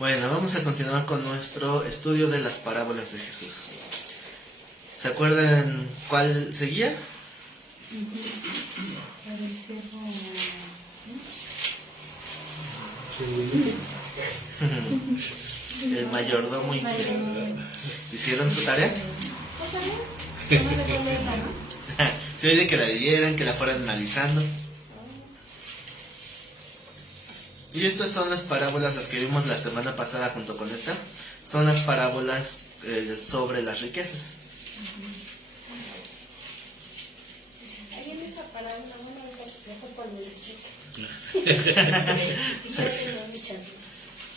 Bueno, vamos a continuar con nuestro estudio de las parábolas de Jesús. ¿Se acuerdan cuál seguía? El mayordomo infiel. ¿Hicieron su tarea? Se oye que la leyeran, que la fueran analizando. Y estas son las parábolas, las que vimos la semana pasada junto con esta. Son las parábolas sobre las riquezas. Ahí en esa parábola, bueno, dejo por el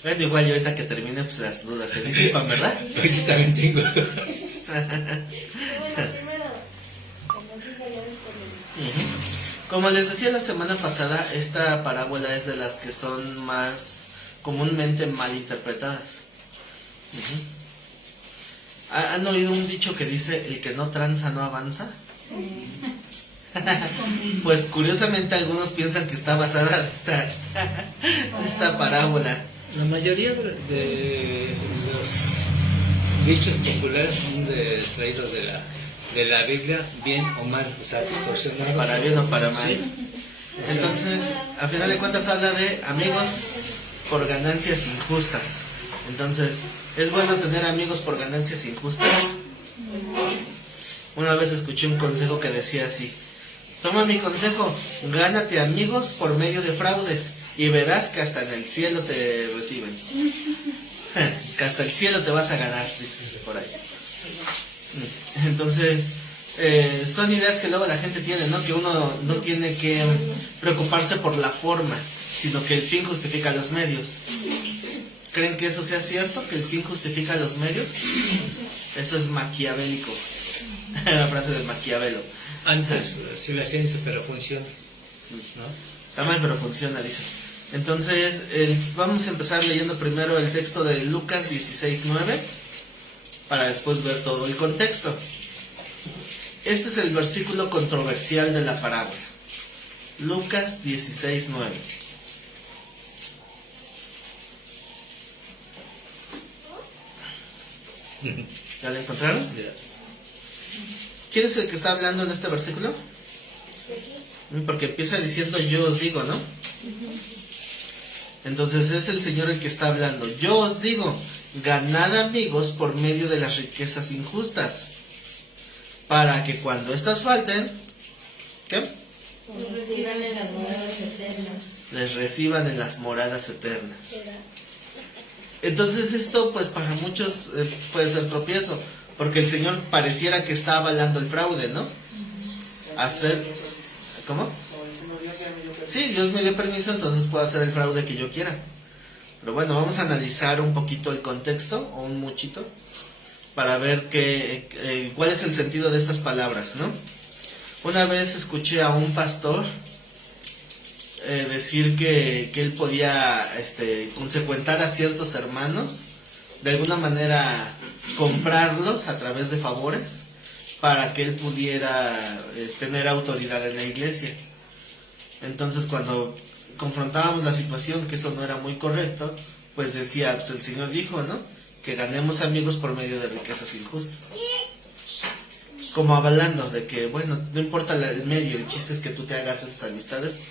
Bueno, igual y ahorita que termine, pues las dudas se disipan, ¿verdad? Pues yo también tengo dudas. Bueno, primero, como diga, ya después Como les decía la semana pasada, esta parábola es de las que son más comúnmente mal interpretadas. ¿Han oído un dicho que dice, el que no tranza no avanza? Sí. Pues curiosamente algunos piensan que está basada esta parábola. La mayoría de los dichos populares son extraídos de la Biblia, bien o mal, o sea, distorsionados. Para bien o para mal. Sí. Entonces, a final de cuentas habla de amigos por ganancias injustas. Entonces, ¿es bueno tener amigos por ganancias injustas? Una vez escuché un consejo que decía así: toma mi consejo, gánate amigos por medio de fraudes y verás que hasta en el cielo te reciben. Que hasta el cielo te vas a ganar, dice por ahí. Entonces, son ideas que luego la gente tiene, ¿no? Que uno no tiene que preocuparse por la forma, sino que el fin justifica los medios. ¿Creen que eso sea cierto? ¿Que el fin justifica los medios? Eso es maquiavélico. La frase de Maquiavelo. Antes sí la ciencia, pero funciona, ¿no? Está mal, pero funciona, dice. Entonces, vamos a empezar leyendo primero el texto de Lucas 16:9, para después ver todo el contexto. Este es el versículo controversial de la parábola. Lucas 16:9. ¿Ya lo encontraron? ¿Quién es el que está hablando en este versículo? Porque empieza diciendo yo os digo, ¿no? Entonces es el Señor el que está hablando. Yo os digo, ganad amigos por medio de las riquezas injustas, para que cuando éstas falten, ¿qué? les reciban en las moradas eternas. Les reciban en las moradas eternas. Entonces esto pues para muchos puede ser tropiezo, porque el Señor pareciera que está avalando el fraude, ¿no? ¿Cómo? Sí, Dios me dio permiso, entonces puedo hacer el fraude que yo quiera. Pero bueno, vamos a analizar un poquito el contexto, o un muchito, para ver cuál es el sentido de estas palabras, ¿no? Una vez escuché a un pastor decir que él podía consecuentar a ciertos hermanos, de alguna manera comprarlos a través de favores, para que él pudiera tener autoridad en la iglesia. Entonces cuando confrontábamos la situación, que eso no era muy correcto, pues decía, pues el Señor dijo, ¿no? Que ganemos amigos por medio de riquezas injustas. Como avalando de que, bueno, no importa el medio, el chiste es que tú te hagas esas amistades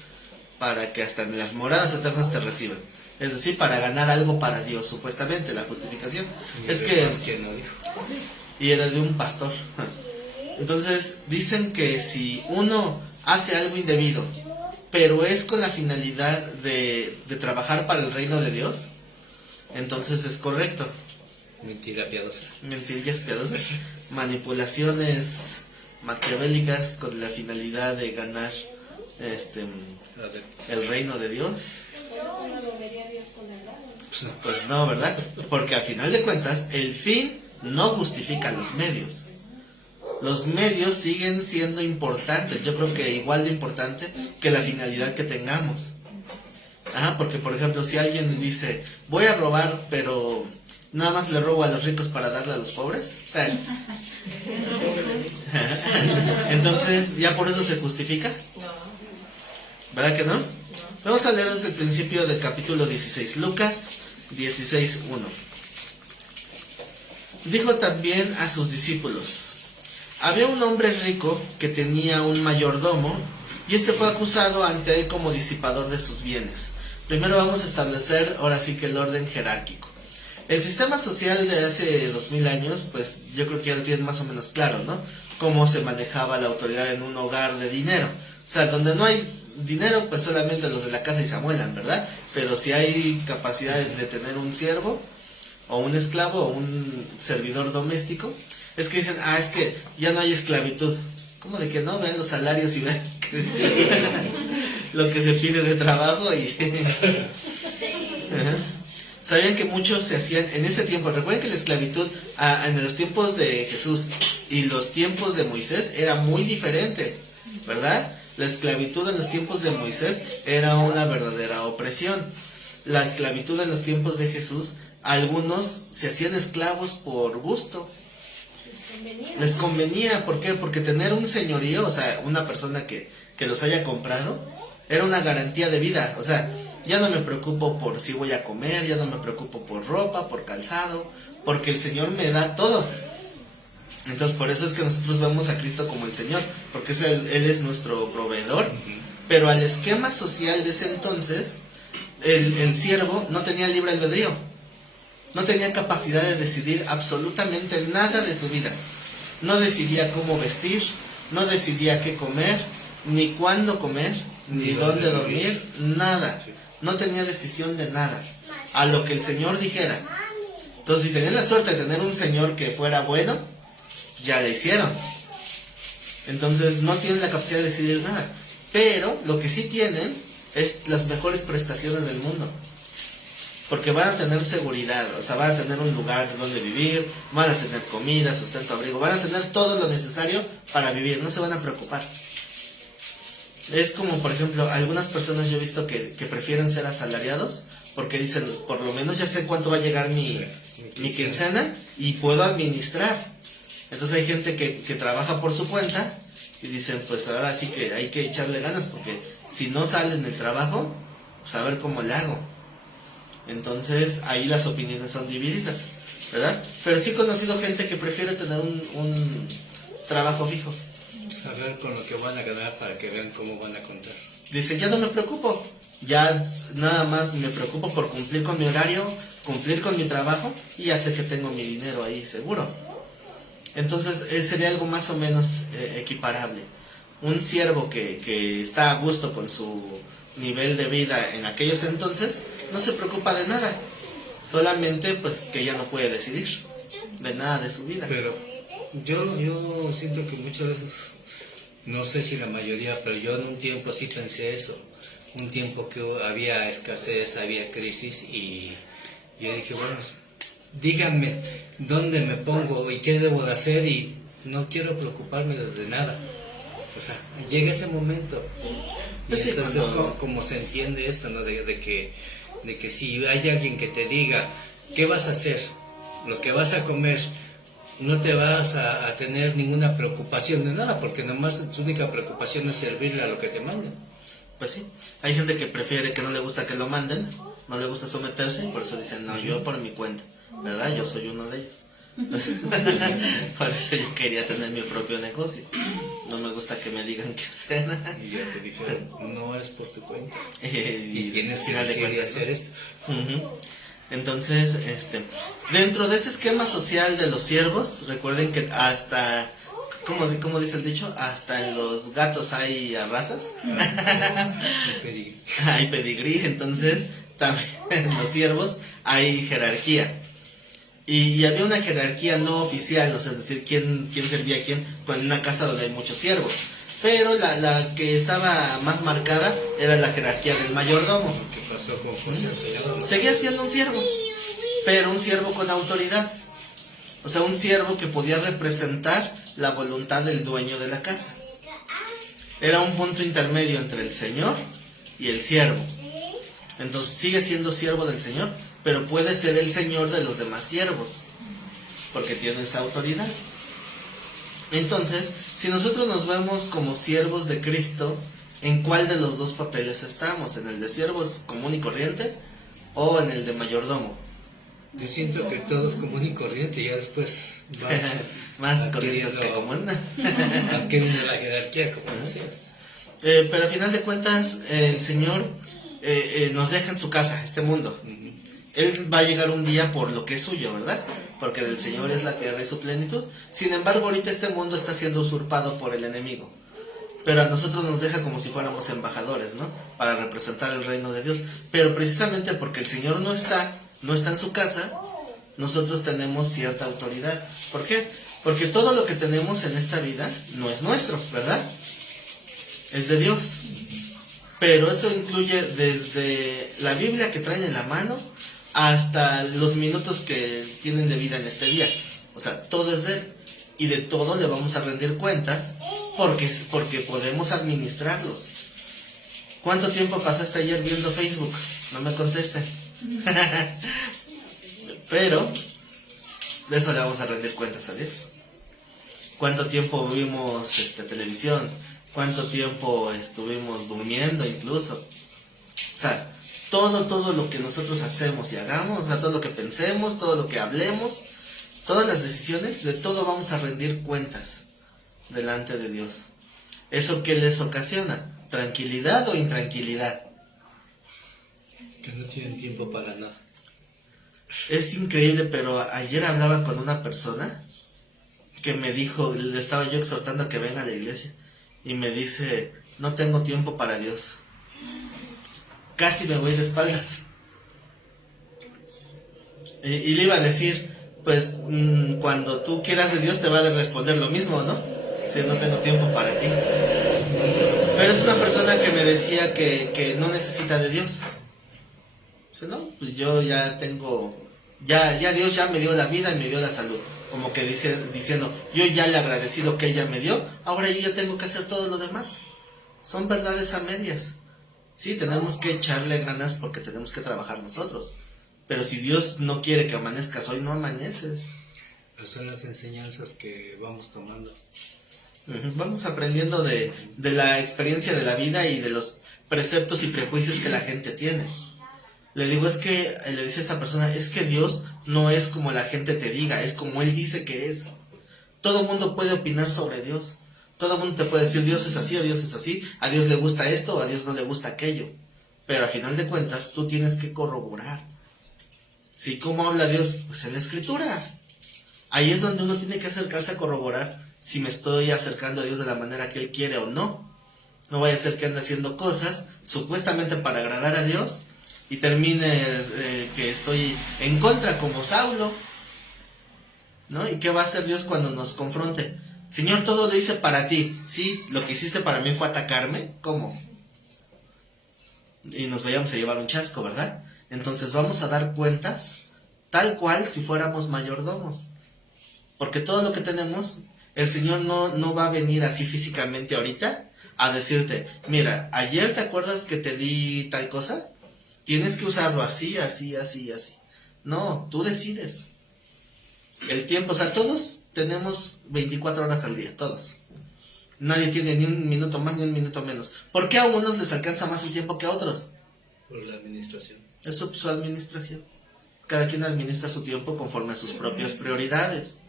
para que hasta en las moradas eternas te reciban. Es decir, para ganar algo para Dios, supuestamente, la justificación. Es que... ¿Quién lo dijo? Y era de un pastor. Entonces, dicen que si uno hace algo indebido, pero es con la finalidad de trabajar para el reino de Dios, entonces es correcto. Mentira piadosa. Mentirillas piadosas, manipulaciones maquiavélicas con la finalidad de ganar el reino de Dios. Por eso no lo vería Dios con el lado. Pues no, ¿verdad? Porque a final de cuentas el fin no justifica los medios. Los medios siguen siendo importantes, yo creo que igual de importante que la finalidad que tengamos. Porque por ejemplo, si alguien dice, voy a robar, pero nada más le robo a los ricos para darle a los pobres, entonces, ¿ya por eso se justifica? ¿Verdad que no? Vamos a leer desde el principio del capítulo 16. Lucas 16:1. Dijo también a sus discípulos: había un hombre rico que tenía un mayordomo, y este fue acusado ante él como disipador de sus bienes. Primero vamos a establecer ahora sí que el orden jerárquico. El sistema social de hace 2000 años, pues yo creo que ya lo tienen más o menos claro, ¿no? Cómo se manejaba la autoridad en un hogar de dinero. O sea, donde no hay dinero, pues solamente los de la casa y se amuelan, ¿verdad? Pero si hay capacidad de tener un siervo, o un esclavo, o un servidor doméstico, es que dicen, es que ya no hay esclavitud. ¿Cómo de que no? Vean los salarios y vean lo que se pide de trabajo y... Ajá. Sabían que muchos se hacían en ese tiempo. Recuerden que la esclavitud en los tiempos de Jesús y los tiempos de Moisés era muy diferente, ¿verdad? La esclavitud en los tiempos de Moisés era una verdadera opresión. La esclavitud en los tiempos de Jesús, algunos se hacían esclavos por gusto. Les convenía, ¿por qué? Porque tener un señorío, o sea, una persona que los haya comprado, era una garantía de vida. O sea, ya no me preocupo por si voy a comer, ya no me preocupo por ropa, por calzado, porque el Señor me da todo. Entonces, por eso es que nosotros vemos a Cristo como el Señor, porque Él es nuestro proveedor. Pero al esquema social de ese entonces, el siervo no tenía libre albedrío. No tenía capacidad de decidir absolutamente nada de su vida. No decidía cómo vestir, no decidía qué comer, ni cuándo comer, ni dónde dormir, nada. No tenía decisión de nada, a lo que el Señor dijera. Entonces, si tenían la suerte de tener un Señor que fuera bueno, ya le hicieron. Entonces, no tienen la capacidad de decidir nada. Pero lo que sí tienen es las mejores prestaciones del mundo. Porque van a tener seguridad, o sea, van a tener un lugar donde vivir, van a tener comida, sustento, abrigo, van a tener todo lo necesario para vivir, no se van a preocupar. Es como, por ejemplo, algunas personas yo he visto que prefieren ser asalariados porque dicen, por lo menos ya sé cuánto va a llegar mi quincena y puedo administrar. Entonces hay gente que trabaja por su cuenta y dicen, pues ahora sí que hay que echarle ganas porque si no sale en el trabajo, pues a ver cómo le hago. Entonces ahí las opiniones son divididas, ¿verdad? Pero sí he conocido gente que prefiere tener un trabajo fijo. Saber con lo que van a ganar para que vean cómo van a contar. Dicen, ya no me preocupo, ya nada más me preocupo por cumplir con mi horario, cumplir con mi trabajo y ya sé que tengo mi dinero ahí seguro. Entonces sería algo más o menos equiparable. Un siervo que está a gusto con su nivel de vida en aquellos entonces, no se preocupa de nada, solamente pues que ya no puede decidir de nada de su vida. Pero yo siento que muchas veces, no sé si la mayoría, pero yo en un tiempo sí pensé eso. Un tiempo que había escasez, había crisis y yo dije, bueno, díganme dónde me pongo y qué debo de hacer y no quiero preocuparme de nada. O sea, llega ese momento y sí, entonces como se entiende esto, ¿no? De que si hay alguien que te diga qué vas a hacer, lo que vas a comer, no te vas a tener ninguna preocupación de nada, porque nomás tu única preocupación es servirle a lo que te manden. Pues sí, hay gente que prefiere, que no le gusta que lo manden, no le gusta someterse, por eso dicen, no, yo por mi cuenta, ¿verdad? Yo soy uno de ellos. Por eso yo quería tener mi propio negocio. No me gusta que me digan qué hacer. Y ya te dijeron, no es por tu cuenta. Y tienes que final de decidir cuentas, hacer ¿no? esto. Entonces, dentro de ese esquema social de los siervos, recuerden que hasta, ¿cómo dice el dicho? Hasta en los gatos hay razas. Hay pedigrí, entonces también en los siervos hay jerarquía. Y había una jerarquía no oficial, o sea, es decir, quién servía a quién, en una casa donde hay muchos siervos. Pero la que estaba más marcada era la jerarquía del mayordomo. ¿Qué pasó con José? Seguía siendo un siervo, pero un siervo con autoridad. O sea, un siervo que podía representar la voluntad del dueño de la casa. Era un punto intermedio entre el Señor y el siervo. Entonces sigue siendo siervo del Señor, pero puede ser el Señor de los demás siervos, porque tiene esa autoridad. Entonces, si nosotros nos vemos como siervos de Cristo, ¿en cuál de los dos papeles estamos? ¿En el de siervos común y corriente o en el de mayordomo? Yo siento que todo es común y corriente, ya después vas Más corrientes que adquiriendo, común. adquiriendo la jerarquía, como decías. Pero al final de cuentas, el Señor nos deja en su casa, este mundo. Ujú. Él va a llegar un día por lo que es suyo, ¿verdad? Porque del Señor es la tierra y su plenitud. Sin embargo, ahorita este mundo está siendo usurpado por el enemigo. Pero a nosotros nos deja como si fuéramos embajadores, ¿no? Para representar el reino de Dios. Pero precisamente porque el Señor no está en su casa, nosotros tenemos cierta autoridad. ¿Por qué? Porque todo lo que tenemos en esta vida no es nuestro, ¿verdad? Es de Dios. Pero eso incluye desde la Biblia que traen en la mano hasta los minutos que tienen de vida en este día. O sea, todo es de Él. Y de todo le vamos a rendir cuentas porque podemos administrarlos. ¿Cuánto tiempo pasaste ayer viendo Facebook? No me contesten. Pero de eso le vamos a rendir cuentas a Dios. ¿Cuánto tiempo vimos televisión? ¿Cuánto tiempo estuvimos durmiendo incluso? O sea, todo lo que nosotros hacemos y hagamos, o sea, todo lo que pensemos, todo lo que hablemos, todas las decisiones, de todo vamos a rendir cuentas delante de Dios. ¿Eso qué les ocasiona? ¿Tranquilidad o intranquilidad? Que no tienen tiempo para nada. Es increíble, pero ayer hablaba con una persona que me dijo, le estaba yo exhortando a que venga a la iglesia, y me dice, no tengo tiempo para Dios. Casi me voy de espaldas. Y le iba a decir, pues cuando tú quieras de Dios te va a responder lo mismo, ¿no? Si no tengo tiempo para ti. Pero es una persona que me decía que no necesita de Dios. Dice, no, pues yo ya tengo, ya Dios ya me dio la vida y me dio la salud. Como que diciendo, yo ya le agradecí lo que Él ya me dio, ahora yo ya tengo que hacer todo lo demás. Son verdades a medias. Sí, tenemos que echarle ganas porque tenemos que trabajar nosotros. Pero si Dios no quiere que amanezcas hoy, no amaneces. Esas son las enseñanzas que vamos tomando. Vamos aprendiendo de la experiencia de la vida y de los preceptos y prejuicios que la gente tiene. Le digo, le dice a esta persona, es que Dios no es como la gente te diga, es como Él dice que es. Todo mundo puede opinar sobre Dios. Todo mundo te puede decir, Dios es así o Dios es así, a Dios le gusta esto o a Dios no le gusta aquello. Pero a final de cuentas, tú tienes que corroborar. ¿Sí? ¿Cómo habla Dios? Pues en la Escritura. Ahí es donde uno tiene que acercarse a corroborar si me estoy acercando a Dios de la manera que Él quiere o no. No vaya a ser que ande haciendo cosas supuestamente para agradar a Dios y termine que estoy en contra como Saulo, ¿no? ¿Y qué va a hacer Dios cuando nos confronte? Señor, todo lo hice para ti. Sí, lo que hiciste para mí fue atacarme. ¿Cómo? Y nos vayamos a llevar un chasco, ¿verdad? Entonces vamos a dar cuentas tal cual si fuéramos mayordomos. Porque todo lo que tenemos, el Señor no va a venir así físicamente ahorita a decirte, mira, ayer te acuerdas que te di tal cosa, tienes que usarlo así, así, así, así. No, tú decides. El tiempo, o sea, todos tenemos 24 horas al día, todos. Nadie tiene ni un minuto más ni un minuto menos. ¿Por qué a unos les alcanza más el tiempo que a otros? Por la administración. Es su administración. Cada quien administra su tiempo conforme a sus propias prioridades.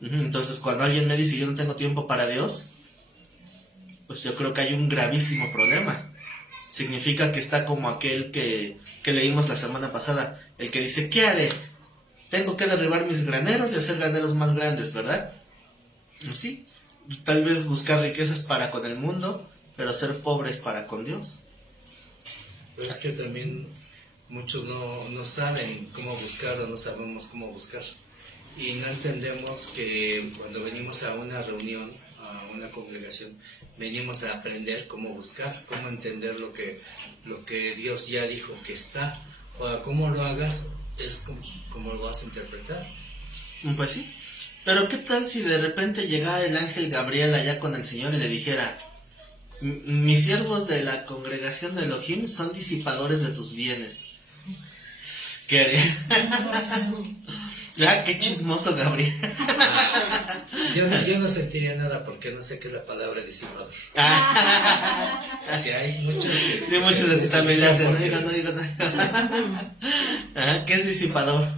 Entonces, cuando alguien me dice yo no tengo tiempo para Dios, pues yo creo que hay un gravísimo problema. Significa que está como aquel que leímos la semana pasada, el que dice, ¿qué haré? Tengo que derribar mis graneros y hacer graneros más grandes, ¿verdad? Sí, tal vez buscar riquezas para con el mundo, pero ser pobres para con Dios. Pero es que también muchos no saben cómo buscar o no sabemos cómo buscar. Y no entendemos que cuando venimos a una reunión, a una congregación, venimos a aprender cómo buscar, cómo entender lo que Dios ya dijo que está. O cómo lo hagas es como lo vas a interpretar. Pues sí, pero ¿qué tal si de repente llegara el ángel Gabriel allá con el Señor y le dijera, mis siervos de la congregación de Elohim son disipadores de tus bienes? ¿Qué haría? Ah, qué chismoso, Gabriel. Yo no sentiría nada porque no sé qué es la palabra disipador. Sí, hay muchos que... Sí, muchos así también le hacen, no digo. ¿Qué es disipador?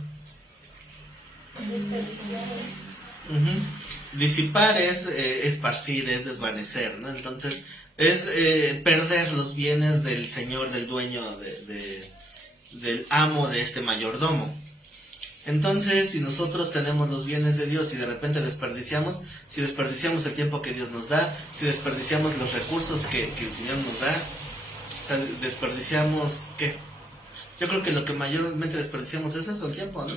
Desperdiciado. Disipar es esparcir, es desvanecer, ¿no? Entonces es perder los bienes del señor, del dueño, del amo de este mayordomo. Entonces, si nosotros tenemos los bienes de Dios y de repente desperdiciamos, si desperdiciamos el tiempo que Dios nos da, si desperdiciamos los recursos que el Señor nos da, o sea, desperdiciamos, ¿qué? Yo creo que lo que mayormente desperdiciamos es eso, el tiempo, ¿no?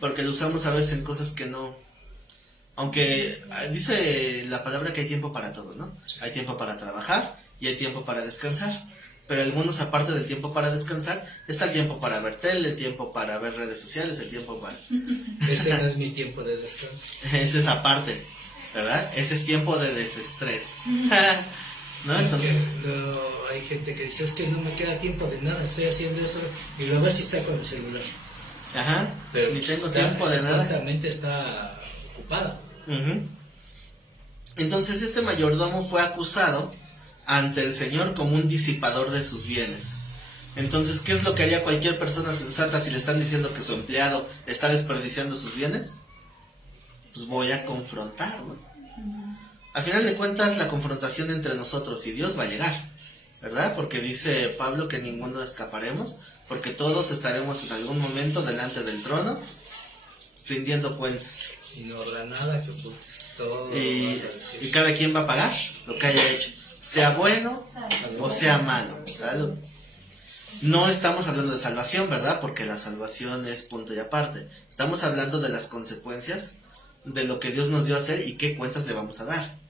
Porque lo usamos a veces en cosas que no... Aunque dice la palabra que hay tiempo para todo, ¿no? Hay tiempo para trabajar y hay tiempo para descansar. Pero algunos, aparte del tiempo para descansar, está el tiempo para ver tele, el tiempo para ver redes sociales, el tiempo para... Ese no es mi tiempo de descanso. Esa es aparte, ¿verdad? Ese es tiempo de desestrés. ¿No? Es que hay gente que dice, es que no me queda tiempo de nada, estoy haciendo eso, y luego sí está con el celular. Ajá, pero ni tengo tiempo de nada. Supuestamente está ocupada. Entonces este mayordomo fue acusado ante el Señor como un disipador de sus bienes. Entonces, ¿qué es lo que haría cualquier persona sensata si le están diciendo que su empleado está desperdiciando sus bienes? Pues voy a confrontar, ¿no? A final de cuentas, la confrontación entre nosotros y Dios va a llegar, ¿verdad? Porque dice Pablo que ninguno escaparemos, porque todos estaremos en algún momento delante del trono, rindiendo cuentas. Y no habrá nada que ocultes, todo y cada quien va a pagar lo que haya hecho, sea bueno o sea malo. Salud. No estamos hablando de salvación, ¿verdad? Porque la salvación es punto y aparte. Estamos hablando de las consecuencias de lo que Dios nos dio a hacer y qué cuentas le vamos a dar.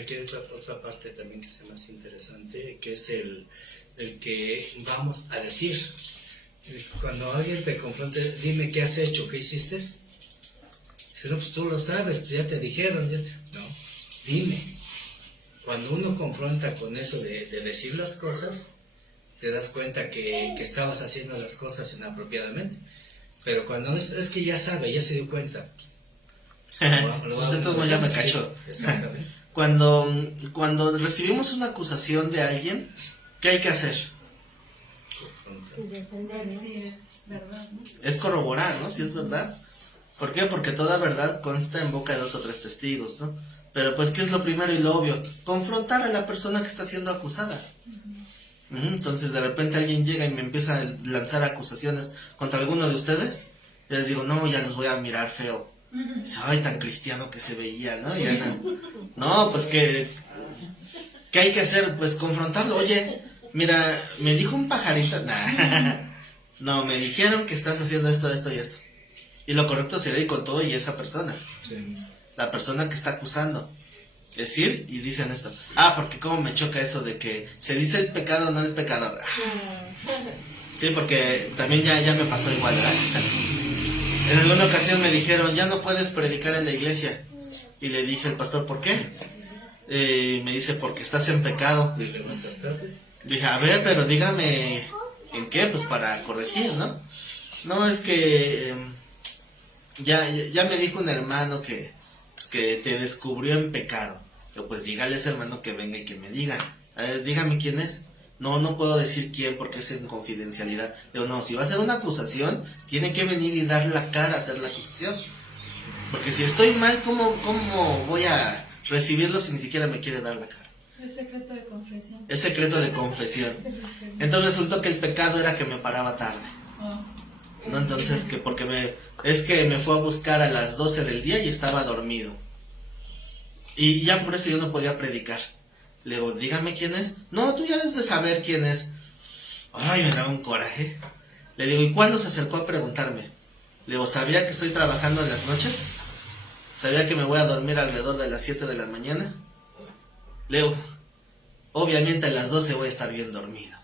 Aquí hay otra parte también que es más interesante, que es el que vamos a decir. Cuando alguien te confronte, dime qué has hecho, qué hiciste. Dice, no, pues tú lo sabes, ya te dijeron. No, dime. Cuando uno confronta con eso de decir las cosas, te das cuenta que estabas haciendo las cosas inapropiadamente. Pero cuando es que ya sabe, ya se dio cuenta. De todos modos ya me cachó. Exactamente. Cuando recibimos una acusación de alguien, ¿qué hay que hacer? Defender si es verdad, ¿no? Es corroborar, ¿no? Si es verdad. ¿Por qué? Porque toda verdad consta en boca de 2 o 3 testigos, ¿no? Pero pues, ¿qué es lo primero y lo obvio? Confrontar a la persona que está siendo acusada. Entonces, de repente alguien llega y me empieza a lanzar acusaciones contra alguno de ustedes. Y les digo, no, ya los voy a mirar feo. Ay, tan cristiano que se veía, ¿no? No, pues ¿qué hay que hacer? Pues confrontarlo. Oye, mira, me dijo un pajarito. Nah. No, me dijeron que estás haciendo esto, esto y esto. Y lo correcto sería ir con todo y esa persona. Sí. La persona que está acusando. Es ir y dicen esto. Ah, porque cómo me choca eso de que se dice el pecado, no el pecador. Sí, porque también ya me pasó igual, ¿verdad? En alguna ocasión me dijeron, ya no puedes predicar en la iglesia. Y le dije al pastor, ¿por qué? Me dice, porque estás en pecado. ¿Y levantas tarde? Dije, a ver, pero dígame, ¿en qué? Pues para corregir, ¿no? No, es que ya me dijo un hermano que te descubrió en pecado. Yo, pues dígale a ese hermano que venga y que me diga. Dígame quién es. No puedo decir quién porque es en confidencialidad. Digo, no, si va a ser una acusación, tiene que venir y dar la cara a hacer la acusación. Porque si estoy mal, ¿cómo voy a recibirlo si ni siquiera me quiere dar la cara? Es secreto de confesión. Es secreto de confesión. Entonces resultó que el pecado era que me paraba tarde. No, entonces que porque me fue a buscar a las 12 del día y estaba dormido. Y ya por eso yo no podía predicar. Le digo, dígame quién es. No, tú ya debes de saber quién es. Ay, me daba un coraje. Le digo, ¿y cuándo se acercó a preguntarme? Le digo, ¿sabía que estoy trabajando en las noches? ¿Sabía que me voy a dormir alrededor de las 7 de la mañana? Le digo, obviamente a las 12 voy a estar bien dormido.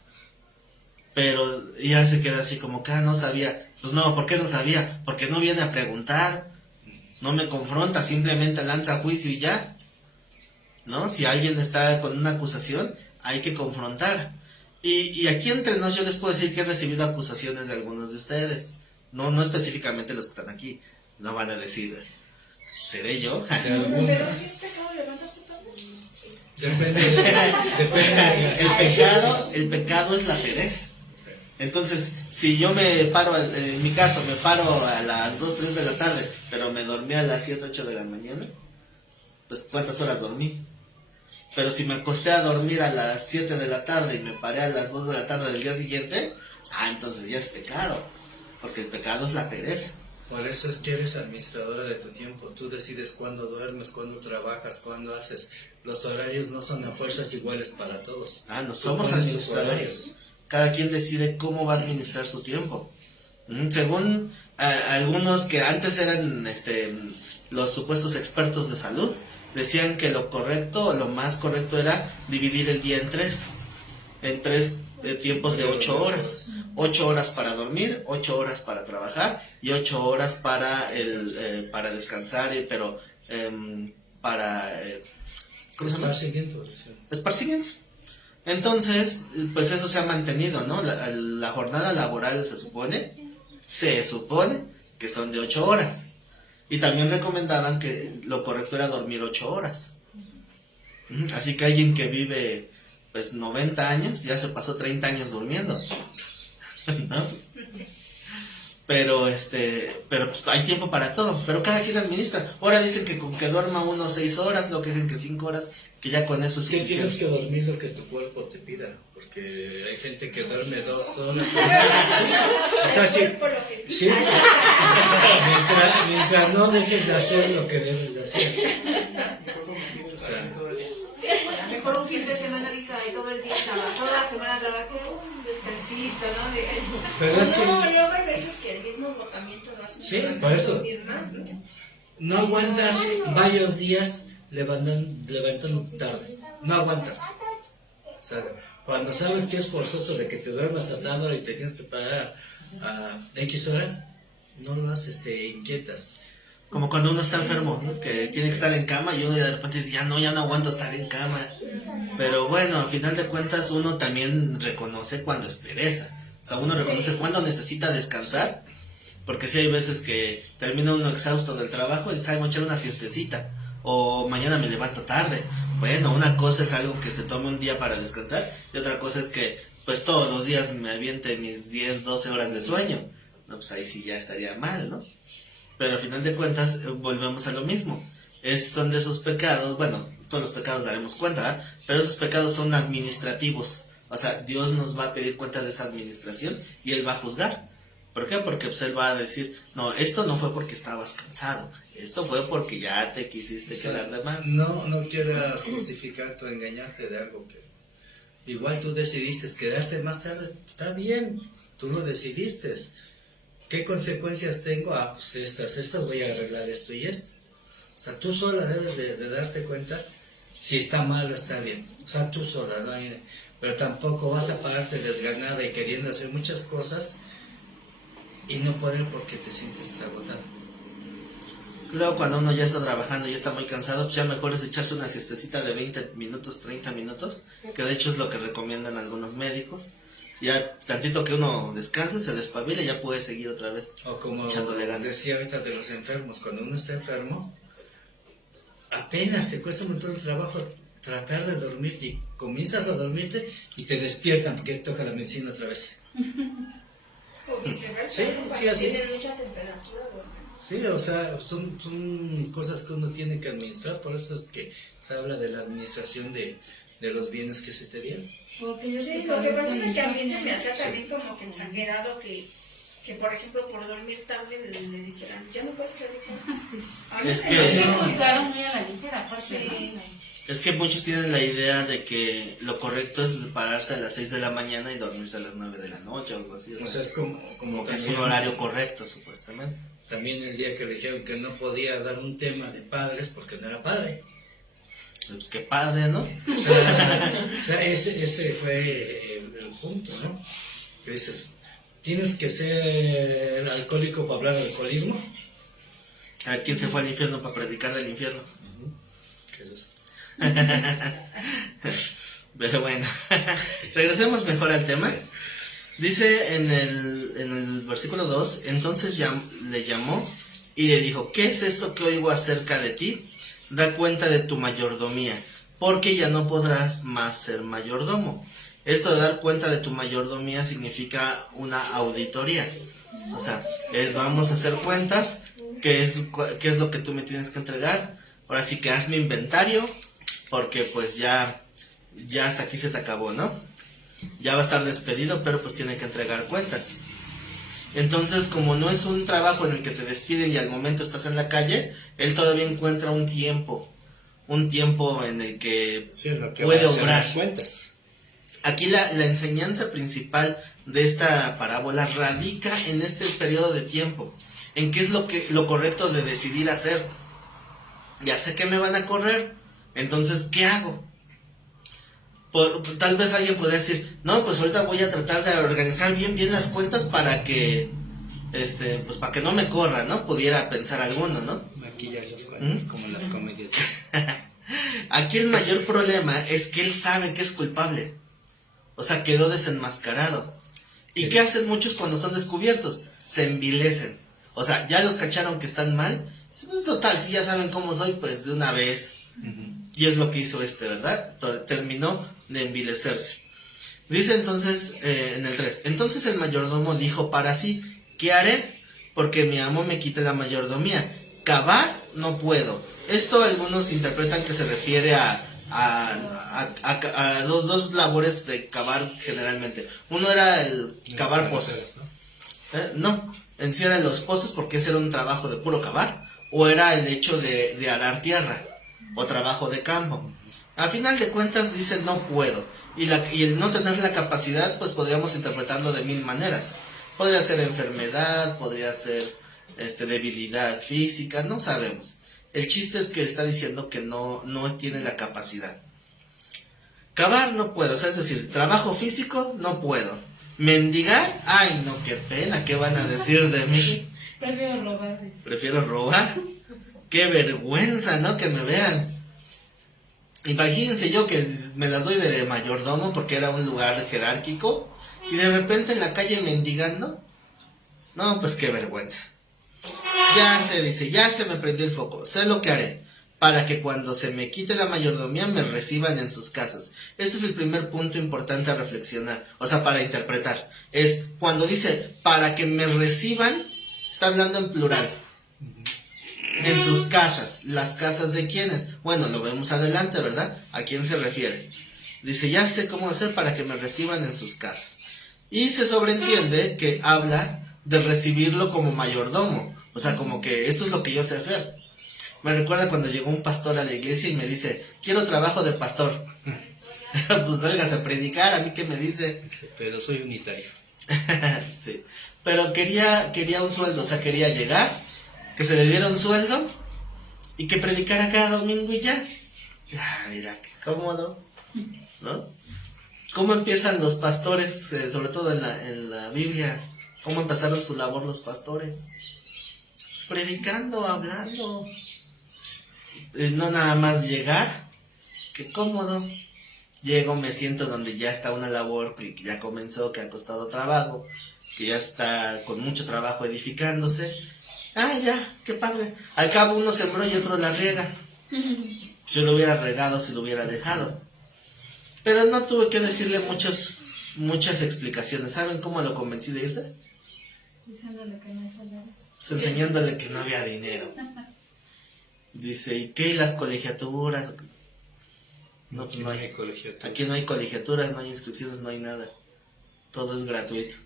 Pero ya se queda así como que, no sabía. Pues no, ¿por qué no sabía? Porque no viene a preguntar, no me confronta, simplemente lanza juicio y ya. ¿No? Si alguien está con una acusación, hay que confrontar. Y aquí entre nos yo les puedo decir que he recibido acusaciones de algunos de ustedes. No específicamente los que están aquí. No van a decir, ¿seré yo? Pero si es pecado levantarse tarde. Depende de El pecado es la pereza. Entonces, si yo me paro, en mi caso, me paro a las 2, 3 de la tarde, pero me dormí a las 7, 8 de la mañana, pues ¿cuántas horas dormí? Pero si me acosté a dormir a las 7 de la tarde y me paré a las 2 de la tarde del día siguiente, entonces ya es pecado, porque el pecado es la pereza. Por eso es que eres administradora de tu tiempo. Tú decides cuándo duermes, cuándo trabajas, cuándo haces. Los horarios no son a fuerzas iguales para todos. No somos administradores. Cada quien decide cómo va a administrar su tiempo. Según algunos que antes eran los supuestos expertos de salud, decían que lo correcto, lo más correcto era dividir el día en tres tiempos de 8 horas. 8 horas para dormir, 8 horas para trabajar y 8 horas para descansar, pero para... ¿cómo se llama? Esparcimiento. Entonces, pues eso se ha mantenido, ¿no? La jornada laboral se supone que son de 8 horas. Y también recomendaban que lo correcto era dormir 8 horas. Así que alguien que vive pues 90 años, ya se pasó 30 años durmiendo. ¿No? Pero pues, hay tiempo para todo, pero cada quien administra. Ahora dicen que con que duerma uno 6 horas, lo que dicen que 5 horas, que ya con eso es que suficiente. tienes que dormir lo que tu cuerpo te pida, porque hay gente que duerme 2 horas. O sea, sí. Mientras no dejes de hacer lo que debes de hacer. O sea, a lo mejor un fin de semana dice, todo el día trabajo, toda la semana trabajo, un descansito, ¿no? Pero es que luego hay veces que el mismo agotamiento lo hace. Sí, por eso. Dormir más, ¿no? no aguantas varios días levantando tarde. No aguantas. O sea, cuando sabes que es forzoso de que te duermas a tal hora y te tienes que parar a X hora, no lo haces, te inquietas. Como cuando uno está enfermo, ¿no? Que tiene que estar en cama y uno de repente dice, ya no aguanto estar en cama. Pero bueno, a final de cuentas uno también reconoce cuando es pereza. O sea, uno reconoce cuando necesita descansar. Porque sí hay veces que termina uno exhausto del trabajo y dice, voy a echar una siestecita. O mañana me levanto tarde. Bueno, una cosa es algo que se tome un día para descansar. Y otra cosa es que pues todos los días me aviente mis 10, 12 horas de sueño. No, pues ahí sí ya estaría mal, ¿no? Pero al final de cuentas volvemos a lo mismo. Son de esos pecados, bueno, todos los pecados daremos cuenta, ¿verdad? Pero esos pecados son administrativos. O sea, Dios nos va a pedir cuenta de esa administración y Él va a juzgar. ¿Por qué? Porque pues Él va a decir, no, esto no fue porque estabas cansado, esto fue porque ya te quisiste quedar de más. No quieras justificarte o engañarte de algo que igual tú decidiste quedarte más tarde, está bien, tú lo decidiste. ¿Qué consecuencias tengo? Pues estas voy a arreglar esto y esto. O sea, tú sola debes de darte cuenta si está mal o está bien. O sea, tú sola, ¿no? Pero tampoco vas a pararte desganada y queriendo hacer muchas cosas y no poder porque te sientes agotado. Luego cuando uno ya está trabajando y ya está muy cansado, pues ya mejor es echarse una siestecita de 20 minutos, 30 minutos, que de hecho es lo que recomiendan algunos médicos. Ya tantito que uno descanse, se despabila y ya puede seguir otra vez. O como decía ahorita de los enfermos, cuando uno está enfermo, apenas te cuesta un montón de trabajo tratar de dormir y comienzas a dormirte y te despiertan porque toca la medicina otra vez. O viceversa. Sí, ¿no? sí, así Tienes es. mucha temperatura, duermes. Sí, o sea, son cosas que uno tiene que administrar, por eso es que se habla de la administración de los bienes que se te dieron. Sí, lo que pasa es que a mí se me hacía también como que exagerado que por ejemplo, por dormir tarde le dijeran, ya no puedes predicar. Sí. Es que juzgaron muy a la ligera, aparte. Sí. Es que muchos tienen la idea de que lo correcto es pararse a las 6 de la mañana y dormirse a las 9 de la noche o algo así. O sea, es como que es un horario correcto, supuestamente. También el día que le dijeron que no podía dar un tema de padres porque no era padre. Pues qué padre, ¿no? O sea ese fue el punto, ¿no? Que dices, ¿tienes que ser alcohólico para hablar de alcoholismo? A ver, ¿quién se fue al infierno para predicar del infierno? ¿Qué es eso? Pero bueno, regresemos mejor al tema. Dice en el versículo 2, entonces le llamó y le dijo, ¿qué es esto que oigo acerca de ti? Da cuenta de tu mayordomía, porque ya no podrás más ser mayordomo. Esto de dar cuenta de tu mayordomía significa una auditoría. O sea, vamos a hacer cuentas, qué es lo que tú me tienes que entregar. Ahora sí que hazme inventario, porque pues ya hasta aquí se te acabó, ¿no? Ya va a estar despedido, pero pues tiene que entregar cuentas. Entonces, como no es un trabajo en el que te despiden y al momento estás en la calle, él todavía encuentra un tiempo en el que, Sí, lo que puede va a hacer obrar. las cuentas. Aquí la enseñanza principal de esta parábola radica en este periodo de tiempo, en qué es lo correcto de decidir hacer. Ya sé que me van a correr, entonces ¿qué hago? Tal vez alguien podría decir, no, pues ahorita voy a tratar de organizar bien las cuentas para que pues para que no me corra, ¿no? Pudiera pensar alguno, ¿no? Maquillar los cuentos, como en las comedias. Aquí el mayor problema es que él sabe que es culpable. O sea, quedó desenmascarado. ¿Y Sí. qué hacen muchos cuando son descubiertos? Se envilecen. O sea, ya los cacharon que están mal. Pues total, si ya saben cómo soy, pues de una vez. Y es lo que hizo ¿verdad? Terminó de envilecerse. Dice entonces en el 3. Entonces el mayordomo dijo para sí, ¿qué haré? Porque mi amo me quita la mayordomía. Cavar no puedo. Esto algunos interpretan que se refiere a dos labores de cavar generalmente. Uno era el cavar pozos. No, en sí eran los pozos porque ese era un trabajo de puro cavar. O era el hecho de arar tierra. O trabajo de campo. A final de cuentas dice no puedo. Y el no tener la capacidad, pues podríamos interpretarlo de mil maneras. Podría ser enfermedad, podría ser debilidad física, no sabemos. El chiste es que está diciendo que no tiene la capacidad. Cavar no puedo, o sea, es decir, trabajo físico no puedo. Mendigar, ay no, qué pena, ¿qué van a decir de mí? Prefiero robar, dice. Prefiero robar. Qué vergüenza, ¿no? Que me vean. Imagínense yo que me las doy de mayordomo porque era un lugar jerárquico y de repente en la calle mendigando. No, pues qué vergüenza. Ya se me prendió el foco. Sé lo que haré para que cuando se me quite la mayordomía me reciban en sus casas. Este es el primer punto importante a reflexionar, o sea, para interpretar. Es cuando dice para que me reciban, está hablando en plural. En sus casas. ¿Las casas de quiénes? Bueno, lo vemos adelante, ¿verdad? ¿A quién se refiere? Dice, ya sé cómo hacer para que me reciban en sus casas. Y se sobreentiende que habla de recibirlo como mayordomo. O sea, como que esto es lo que yo sé hacer. Me recuerda cuando llegó un pastor a la iglesia y me dice, quiero trabajo de pastor. Pues óigase a predicar, ¿a mí qué me dice? Pero soy unitario. Sí. Pero quería un sueldo, o sea, quería llegar, que se le diera un sueldo y que predicara cada domingo y ya. Mira, qué cómodo, ¿no? ¿Cómo empiezan los pastores, sobre todo en la Biblia? ¿Cómo empezaron su labor los pastores? Pues predicando, hablando. No nada más llegar, qué cómodo. Llego, me siento donde ya está una labor que ya comenzó, que ha costado trabajo, que ya está con mucho trabajo edificándose. Ya, qué padre. Al cabo uno sembró y otro la riega. Yo lo hubiera regado si lo hubiera dejado. Pero no tuve que decirle muchas explicaciones. ¿Saben cómo lo convencí de irse? Diciéndole que no es salario. Pues enseñándole que no había dinero. Dice, ¿y qué? ¿Y las colegiaturas? No, pues no hay colegiaturas. Aquí no hay colegiaturas, no hay inscripciones, no hay nada. Todo es gratuito.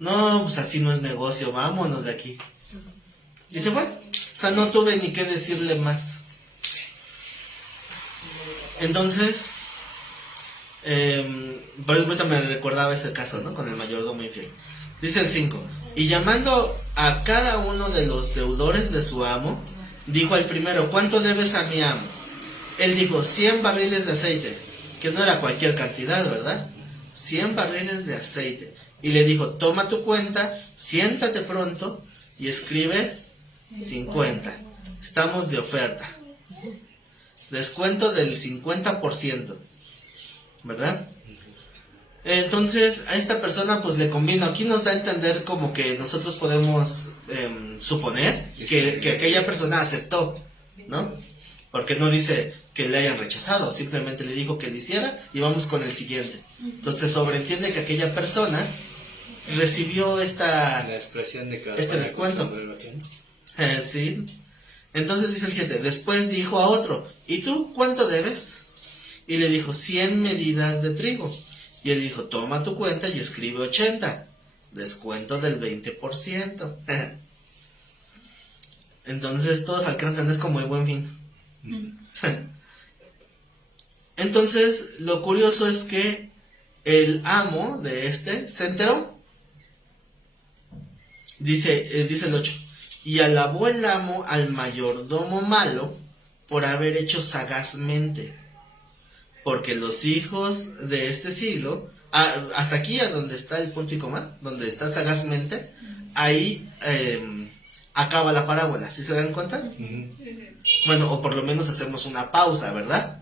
No, pues así no es negocio, vámonos de aquí. Y se fue. O sea, no tuve ni que decirle más. Entonces, por eso ahorita me recordaba ese caso, ¿no? Con el mayordomo infiel. Dice el 5. Y llamando a cada uno de los deudores de su amo, dijo al primero, ¿cuánto debes a mi amo? Él dijo, 100 barriles de aceite, que no era cualquier cantidad, ¿verdad? 100 barriles de aceite. Y le dijo, toma tu cuenta, siéntate pronto y escribe 50. Estamos de oferta. Descuento del 50%, ¿verdad? Entonces a esta persona pues le convino. Aquí nos da a entender como que nosotros podemos suponer que aquella persona aceptó, ¿no? Porque no dice que le hayan rechazado, simplemente le dijo que lo hiciera y vamos con el siguiente. Entonces se sobreentiende que aquella persona recibió La expresión de que este descuento. sombrero ajeno. Sí. Entonces dice el 7, después dijo a otro, ¿y tú cuánto debes? Y le dijo, 100 medidas de trigo. Y él dijo, toma tu cuenta y escribe 80, descuento del 20%. Entonces todos alcanzan, es como el Buen Fin. Entonces lo curioso es que el amo de este se enteró. Dice el 8, y alabó el amo al mayordomo malo por haber hecho sagazmente, porque los hijos de este siglo, hasta aquí a donde está el punto y coma, donde está sagazmente, ahí acaba la parábola, ¿sí se dan cuenta? Bueno, o por lo menos hacemos una pausa, ¿verdad?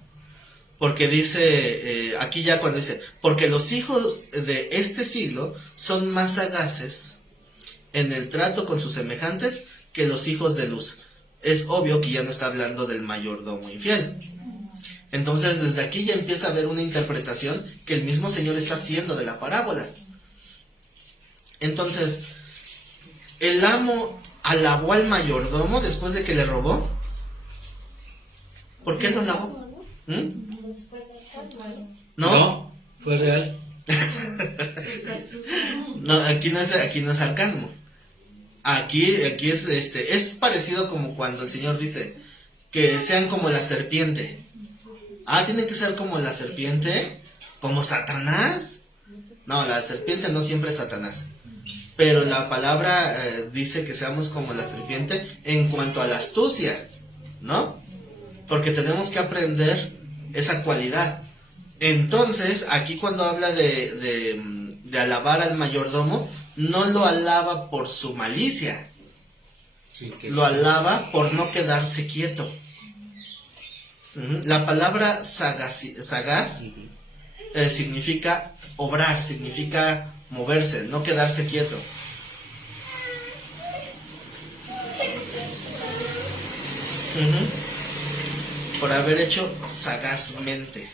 Porque dice, aquí ya cuando dice, porque los hijos de este siglo son más sagaces en el trato con sus semejantes que los hijos de luz. Es obvio que ya no está hablando del mayordomo infiel. Entonces desde aquí ya empieza a haber una interpretación que el mismo Señor está haciendo de la parábola. Entonces, el amo alabó al mayordomo después de que le robó. ¿Por qué lo alabó? ¿No? Fue real. No, aquí no es sarcasmo. Aquí es parecido como cuando el Señor dice que sean como la serpiente. Tienen que ser como la serpiente, como Satanás. No, la serpiente no siempre es Satanás. Pero la palabra dice que seamos como la serpiente en cuanto a la astucia, ¿no? Porque tenemos que aprender esa cualidad. Entonces, aquí cuando habla de alabar al mayordomo, no lo alaba por su malicia, Sí, lo alaba por no quedarse quieto. La palabra sagaz significa obrar, significa moverse, no quedarse quieto. Por haber hecho sagazmente.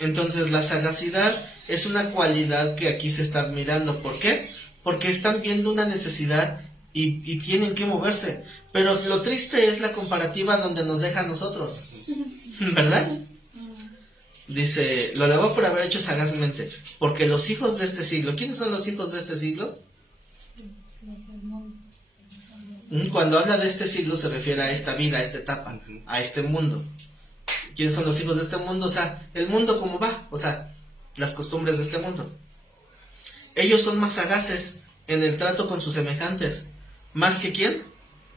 Entonces la sagacidad es una cualidad que aquí se está admirando. ¿Por qué? Porque están viendo una necesidad y tienen que moverse. Pero lo triste es la comparativa donde nos deja a nosotros, ¿verdad? Dice, lo alabó por haber hecho sagazmente, porque los hijos de este siglo, ¿quiénes son los hijos de este siglo? Cuando habla de este siglo se refiere a esta vida, a esta etapa, a este mundo. ¿Quiénes son los hijos de este mundo? O sea, el mundo como va, o sea, las costumbres de este mundo. Ellos son más sagaces en el trato con sus semejantes. ¿Más que quién?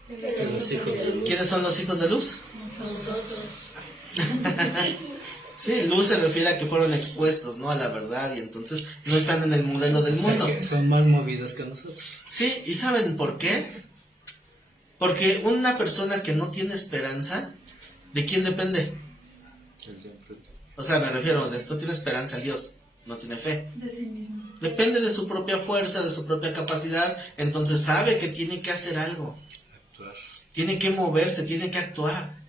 ¿Quiénes son los hijos de luz? Sí, luz se refiere a que fueron expuestos, ¿no?, a la verdad, y entonces no están en el modelo del mundo. O sea, que son más movidos que nosotros. Sí, ¿y saben por qué? Porque una persona que no tiene esperanza, ¿de quién depende? O sea, me refiero, no tiene esperanza en Dios, no tiene fe. De sí mismo. Depende de su propia fuerza, de su propia capacidad, entonces sabe que tiene que hacer algo. Actuar. Tiene que moverse, tiene que actuar.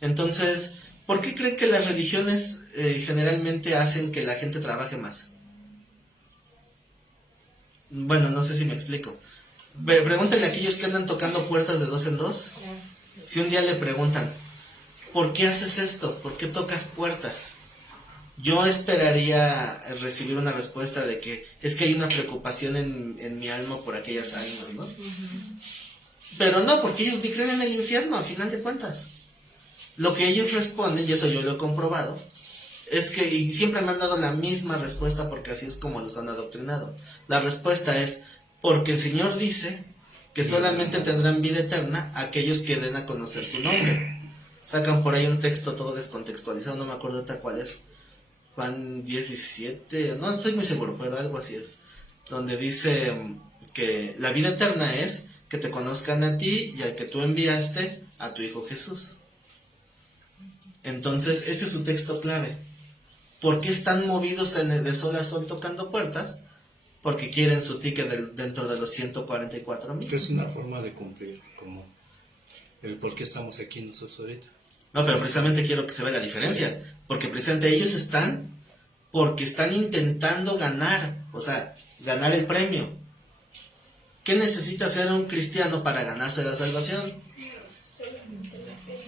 Entonces, ¿por qué creen que las religiones generalmente hacen que la gente trabaje más? Bueno, no sé si me explico. Pregúntenle a aquellos que andan tocando puertas de 2 en 2. Si un día le preguntan, ¿por qué haces esto? ¿Por qué tocas puertas? Yo esperaría recibir una respuesta de que es que hay una preocupación en mi alma por aquellas almas, ¿no? Pero no, porque ellos ni creen en el infierno, a final de cuentas. Lo que ellos responden, y eso yo lo he comprobado, es que, y siempre me han dado la misma respuesta porque así es como los han adoctrinado. La respuesta es, porque el Señor dice que solamente tendrán vida eterna aquellos que den a conocer su nombre. Sacan por ahí un texto todo descontextualizado, no me acuerdo ahorita cuál es. Juan 10, 17, no estoy muy seguro, pero algo así es. Donde dice que la vida eterna es que te conozcan a ti y al que tú enviaste, a tu Hijo Jesús. Entonces, ese es su texto clave. ¿Por qué están movidos de sol a sol tocando puertas? Porque quieren su ticket dentro de los 144,000. Es una forma de cumplir, como el por qué estamos aquí nosotros ahorita. No, pero precisamente quiero que se vea la diferencia, porque precisamente ellos están porque están intentando ganar, o sea, ganar el premio. ¿Qué necesita ser un cristiano para ganarse la salvación?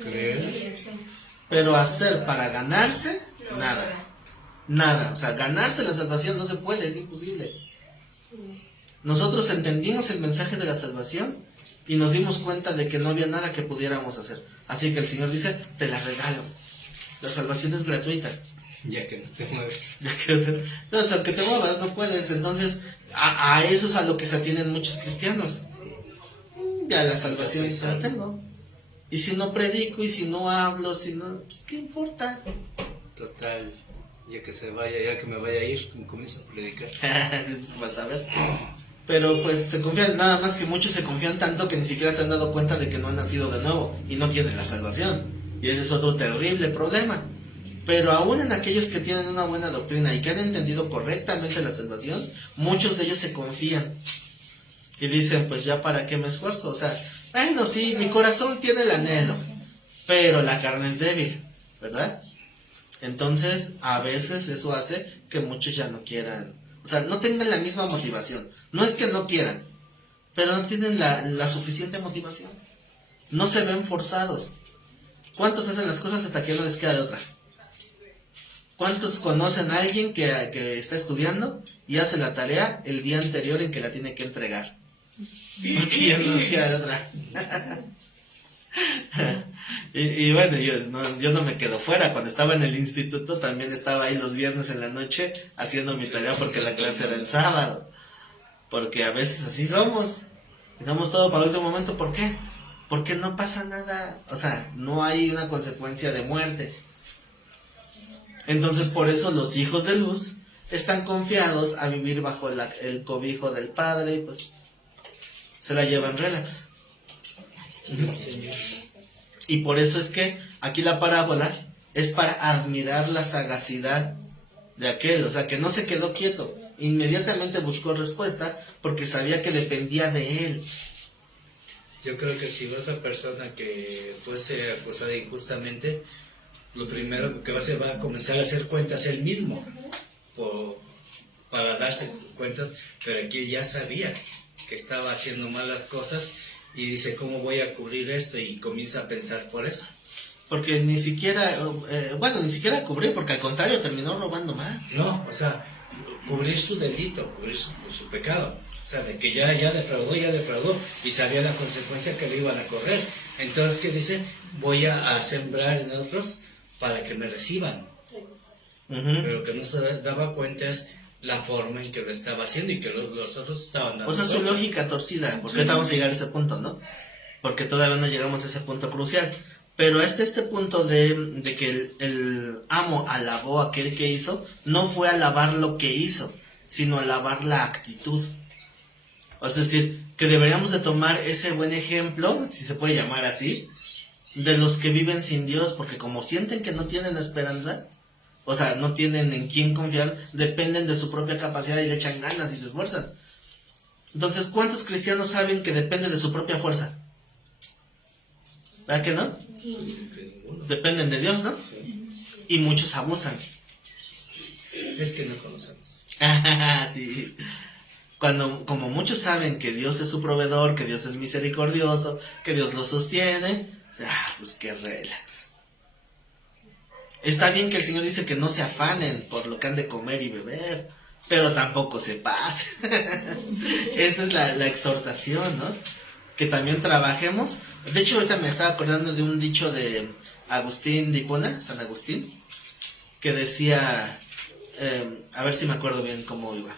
Creer. Pero hacer para ganarse, nada. Nada, o sea, ganarse la salvación no se puede, es imposible. Nosotros entendimos el mensaje de la salvación y nos dimos cuenta de que no había nada que pudiéramos hacer. Así que el Señor dice, te la regalo. La salvación es gratuita. Ya que no te mueves. No, o sea, que te muevas, no puedes. Entonces, a eso es a lo que se atienen muchos cristianos. Ya la salvación ya la tengo. Y si no predico, y si no hablo, si no, pues, ¿qué importa? Total, ya que se vaya, ya que me vaya a ir, comienzo a predicar. Vas a ver. Pero pues se confían, nada más que muchos se confían tanto que ni siquiera se han dado cuenta de que no han nacido de nuevo y no tienen la salvación. Y ese es otro terrible problema. Pero aún en aquellos que tienen una buena doctrina y que han entendido correctamente la salvación, muchos de ellos se confían y dicen, pues ya para qué me esfuerzo. O sea, bueno, sí, mi corazón tiene el anhelo, pero la carne es débil, ¿verdad? Entonces, a veces eso hace que muchos ya no quieran, o sea, no tengan la misma motivación. No es que no quieran, pero no tienen la suficiente motivación. No se ven forzados. ¿Cuántos hacen las cosas hasta que no les queda de otra? ¿Cuántos conocen a alguien que está estudiando y hace la tarea el día anterior en que la tiene que entregar? Porque ya no les queda de otra. Y bueno, yo no me quedo fuera. Cuando estaba en el instituto también estaba ahí los viernes en la noche haciendo mi tarea porque la clase era el sábado. Porque a veces así somos. Dejamos todo para el último momento. ¿Por qué? Porque no pasa nada. O sea, no hay una consecuencia de muerte. Entonces por eso los hijos de luz están confiados a vivir bajo el cobijo del Padre y pues se la llevan relax. Y por eso es que aquí la parábola es para admirar la sagacidad de aquel, o sea, que no se quedó quieto, inmediatamente buscó respuesta porque sabía que dependía de él. Yo creo que si otra persona que fuese acusada injustamente, lo primero que va a hacer va a comenzar a hacer cuentas él mismo para darse cuentas, pero aquí él ya sabía que estaba haciendo malas cosas y dice, ¿cómo voy a cubrir esto? Y comienza a pensar por eso. Porque ni siquiera cubrir, porque al contrario terminó robando más. No, o sea, cubrir su delito, cubrir su pecado. O sea, de que ya defraudó y sabía la consecuencia que le iban a correr. Entonces, ¿qué dice? Voy a sembrar en otros para que me reciban. Pero que no se daba cuenta es la forma en que lo estaba haciendo y que los otros estaban dando. O sea, su cuenta. lógica torcida, porque ahorita vamos a llegar a ese punto, ¿no? Porque todavía no llegamos a ese punto crucial. Pero este punto de que el amo alabó a aquel que hizo, no fue alabar lo que hizo, sino alabar la actitud. O sea, es decir, que deberíamos de tomar ese buen ejemplo, si se puede llamar así, de los que viven sin Dios, porque como sienten que no tienen esperanza, o sea, no tienen en quién confiar, dependen de su propia capacidad y le echan ganas y se esfuerzan. Entonces, ¿cuántos cristianos saben que depende de su propia fuerza? ¿Verdad que no? Dependen de Dios, ¿no? Y muchos abusan. Es que no conocemos. Sí. Como muchos saben que Dios es su proveedor, que Dios es misericordioso, que Dios los sostiene, pues qué relax. Está bien que el Señor dice que no se afanen por lo que han de comer y beber, pero tampoco se pasen. Esta es la exhortación, ¿no? Que también trabajemos. De hecho, ahorita me estaba acordando de un dicho de Agustín de Hipona, San Agustín, que decía, a ver si me acuerdo bien cómo iba.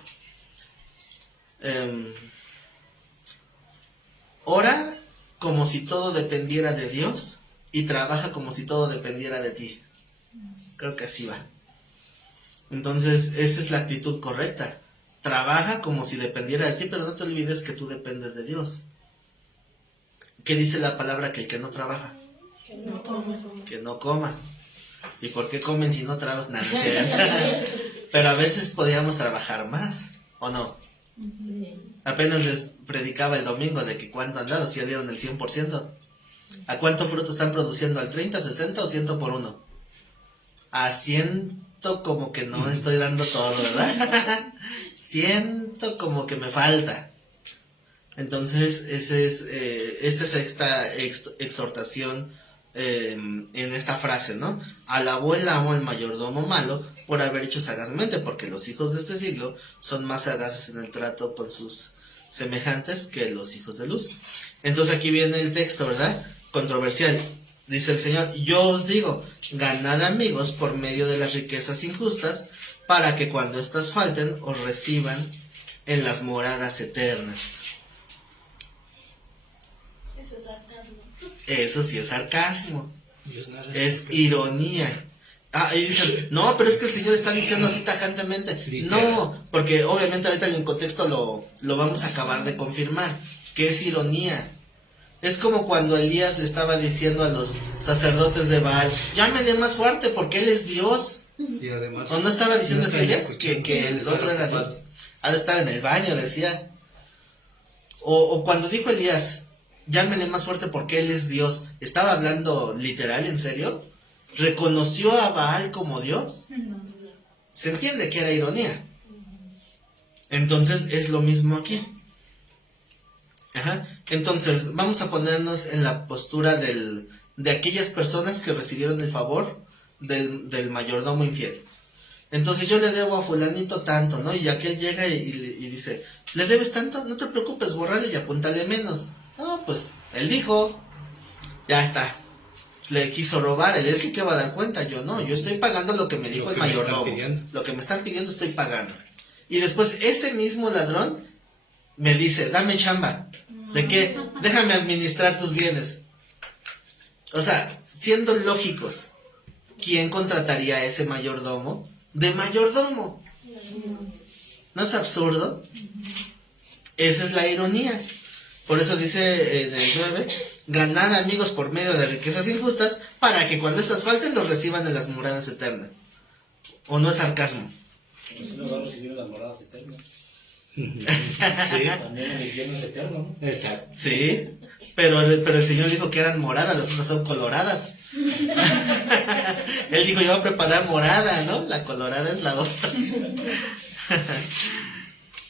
Ora como si todo dependiera de Dios y trabaja como si todo dependiera de ti. Creo que así va. Entonces, esa es la actitud correcta. Trabaja como si dependiera de ti, pero no te olvides que tú dependes de Dios. ¿Qué dice la palabra? Que el que no trabaja, que no coma. ¿Y por qué comen si no trabajan? No, no es cierto. Pero a veces podíamos trabajar más, ¿o no? Apenas les predicaba el domingo de que cuánto han dado, si ya dieron el 100%. ¿A cuánto fruto están produciendo? ¿Al 30, 60 o 100 por 1? A 100 como que no estoy dando todo, ¿verdad? Siento como que me falta. Entonces, esa es esta exhortación en esta frase, ¿no? Alabó el amo al mayordomo malo por haber hecho sagazmente, porque los hijos de este siglo son más sagaces en el trato con sus semejantes que los hijos de luz. Entonces aquí viene el texto, ¿verdad? Controversial. Dice el Señor, yo os digo, ganad amigos por medio de las riquezas injustas, para que cuando éstas falten, os reciban en las moradas eternas. Eso es sarcasmo. Eso sí es sarcasmo. Dios no Es ironía. Y dicen, no, pero es que el Señor está diciendo así tajantemente. Literal. No, porque obviamente ahorita en el contexto lo vamos a acabar de confirmar, que es ironía. Es como cuando Elías le estaba diciendo a los sacerdotes de Baal, llámenle más fuerte porque él es Dios. Y además, ¿O no estaba diciendo no así están Elías? escuchando, Que el están otro era ocupados. Dios. Ha de estar en el baño, decía. O cuando dijo Elías, llámenle más fuerte porque él es Dios. ¿Estaba hablando literal, en serio? ¿Reconoció a Baal como Dios? Se entiende que era ironía. Entonces es lo mismo aquí. Ajá. Entonces vamos a ponernos en la postura de aquellas personas que recibieron el favor del mayordomo infiel. Entonces yo le debo a fulanito tanto, ¿no? Y aquel llega y dice, ¿le debes tanto? No te preocupes, bórrale y apúntale menos. No, pues él dijo, ya está. Le quiso robar, él es el que va a dar cuenta, yo no, yo estoy pagando lo que me dijo el mayordomo. Lo que me están pidiendo estoy pagando. Y después ese mismo ladrón me dice, dame chamba. ¿De qué? Déjame administrar tus bienes. O sea, siendo lógicos, ¿quién contrataría a ese mayordomo de mayordomo? ¿No es absurdo? Esa es la ironía. Por eso dice en el 9, ganad amigos por medio de riquezas injustas, para que cuando éstas falten los reciban en las moradas eternas. ¿O no es sarcasmo? Pues uno va a recibir las moradas eternas. Sí, También el infierno es eterno, ¿no? exacto. Sí, pero el Señor dijo que eran moradas, las otras son coloradas. Él dijo, yo voy a preparar morada, ¿no? La colorada es la otra.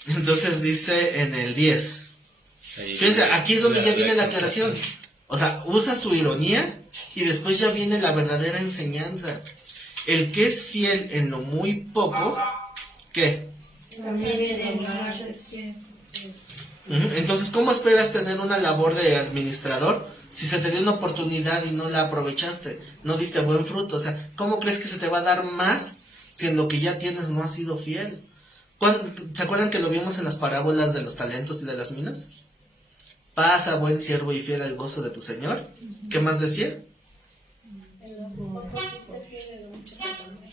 Entonces dice en el 10. Fíjense, aquí es donde ya viene la aclaración. O sea, usa su ironía y después ya viene la verdadera enseñanza. El que es fiel en lo muy poco, ¿qué? También en más es que... Entonces, ¿cómo esperas tener una labor de administrador si se te dio una oportunidad y no la aprovechaste? No diste buen fruto. O sea, ¿cómo crees que se te va a dar más si en lo que ya tienes no has sido fiel? ¿Se acuerdan que lo vimos en las parábolas de los talentos y de las minas? Pasa, buen siervo y fiel al gozo de tu Señor. ¿Qué más decía?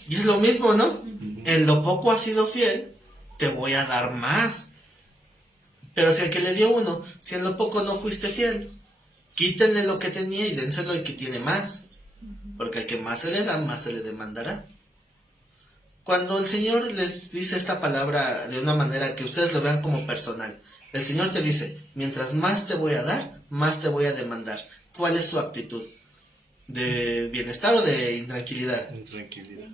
Y es lo mismo, ¿no? En lo poco has sido fiel, te voy a dar más. Pero si al que le dio uno, si en lo poco no fuiste fiel, quítenle lo que tenía y dénselo al que tiene más. Porque al que más se le da, más se le demandará. Cuando el Señor les dice esta palabra de una manera que ustedes lo vean como personal, el Señor te dice, mientras más te voy a dar, más te voy a demandar. ¿Cuál es su actitud? ¿De bienestar o de intranquilidad? Intranquilidad.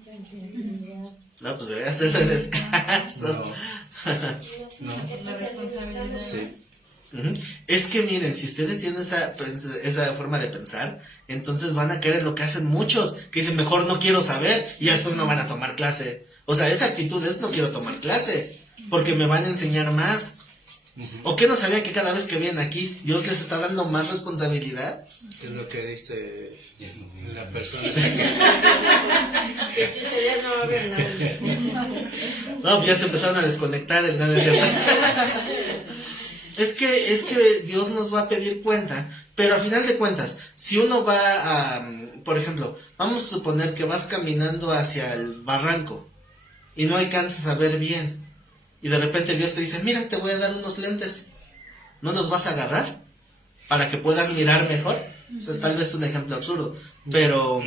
No, pues debería ser de descanso. No. La responsabilidad. Sí. Es que miren, si ustedes tienen esa forma de pensar, entonces van a querer lo que hacen muchos, que dicen mejor no quiero saber y ya después no van a tomar clase. O sea, esa actitud es no quiero tomar clase, porque me van a enseñar más. ¿O qué no sabían que cada vez que vienen aquí, Dios les está dando más responsabilidad? Es lo que dice la persona. Ya no va a haber nada. No, pues ya se empezaron a desconectar el nada, ¿es cierto? Es que Dios nos va a pedir cuenta, pero a final de cuentas, si uno va a, por ejemplo, vamos a suponer que vas caminando hacia el barranco y no alcanzas a ver bien, y de repente Dios te dice, mira, te voy a dar unos lentes, ¿no los vas a agarrar para que puedas mirar mejor? O sea, es tal vez un ejemplo absurdo, pero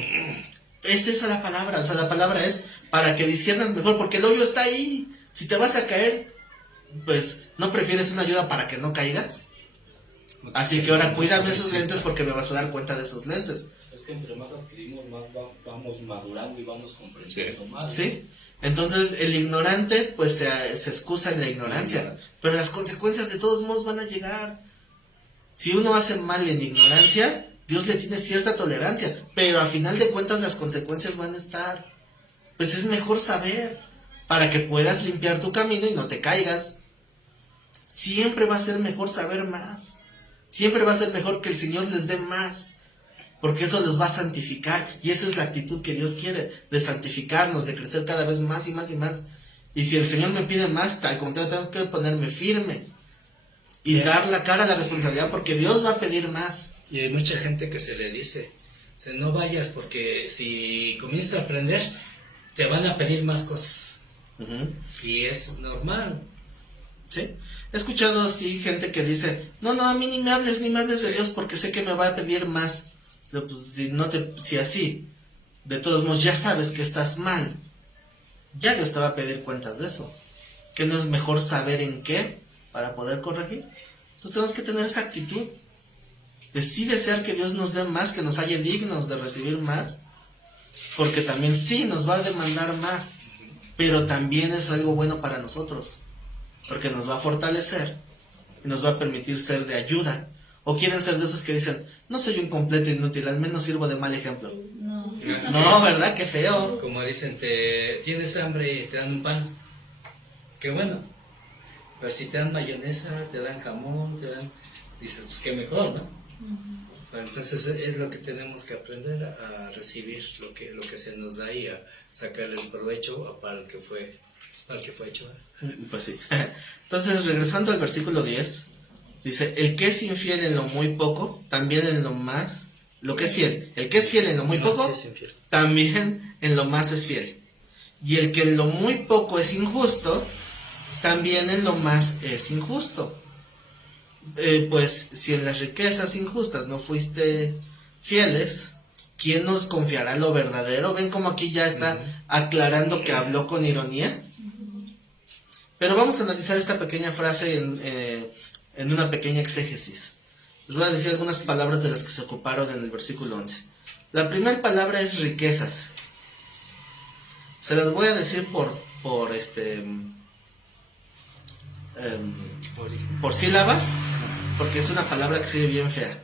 es esa la palabra. O sea, la palabra es para que disciernas mejor, porque el hoyo está ahí. Si te vas a caer, pues, ¿no prefieres una ayuda para que no caigas? Así que ahora cuídame esos lentes porque me vas a dar cuenta de esos lentes. Es que entre más adquirimos, más vamos madurando y vamos comprendiendo más. ¿Sí? Entonces el ignorante pues se excusa en la ignorancia, pero las consecuencias de todos modos van a llegar. Si uno hace mal en ignorancia, Dios le tiene cierta tolerancia, pero a final de cuentas las consecuencias van a estar. Pues es mejor saber, para que puedas limpiar tu camino y no te caigas. Siempre va a ser mejor saber más. Siempre va a ser mejor que el Señor les dé más, porque eso los va a santificar, y esa es la actitud que Dios quiere, de santificarnos, de crecer cada vez más y más y más. Y si el Señor me pide más, tal como tengo que ponerme firme y dar la cara a la responsabilidad, porque Dios va a pedir más. Y hay mucha gente que se le dice, no vayas porque si comienzas a aprender, te van a pedir más cosas. Y es normal. ¿Sí? He escuchado así gente que dice, no, a mí ni me hables de Dios porque sé que me va a pedir más. Pero pues si así, de todos modos ya sabes que estás mal, ya Dios te va a pedir cuentas de eso. ¿Que no es mejor saber en qué para poder corregir? Entonces tenemos que tener esa actitud de sí desear que Dios nos dé más, que nos haya dignos de recibir más, porque también sí nos va a demandar más, pero también es algo bueno para nosotros, porque nos va a fortalecer y nos va a permitir ser de ayuda. O quieren ser de esos que dicen, no soy un completo inútil, al menos sirvo de mal ejemplo. No, ¿verdad? Qué feo. Como dicen, tienes hambre y te dan un pan. Qué bueno. Pero si te dan mayonesa, te dan jamón, dices, pues qué mejor, ¿no? Pero entonces es lo que tenemos que aprender a recibir lo que se nos da y a sacarle el provecho para el que fue hecho. Pues sí. Entonces, regresando al versículo 10, dice, el que es infiel en lo muy poco, también en lo más, lo que es fiel. El que es fiel en lo muy poco, también en lo más es fiel. Y el que en lo muy poco es injusto, también en lo más es injusto. Pues si en las riquezas injustas no fuiste fieles, ¿quién nos confiará lo verdadero? ¿Ven como aquí ya está aclarando que habló con ironía? Pero vamos a analizar esta pequeña frase en una pequeña exégesis. Les voy a decir algunas palabras de las que se ocuparon en el versículo 11. La primera palabra es riquezas. Se las voy a decir por sílabas, porque es una palabra que se oye bien fea.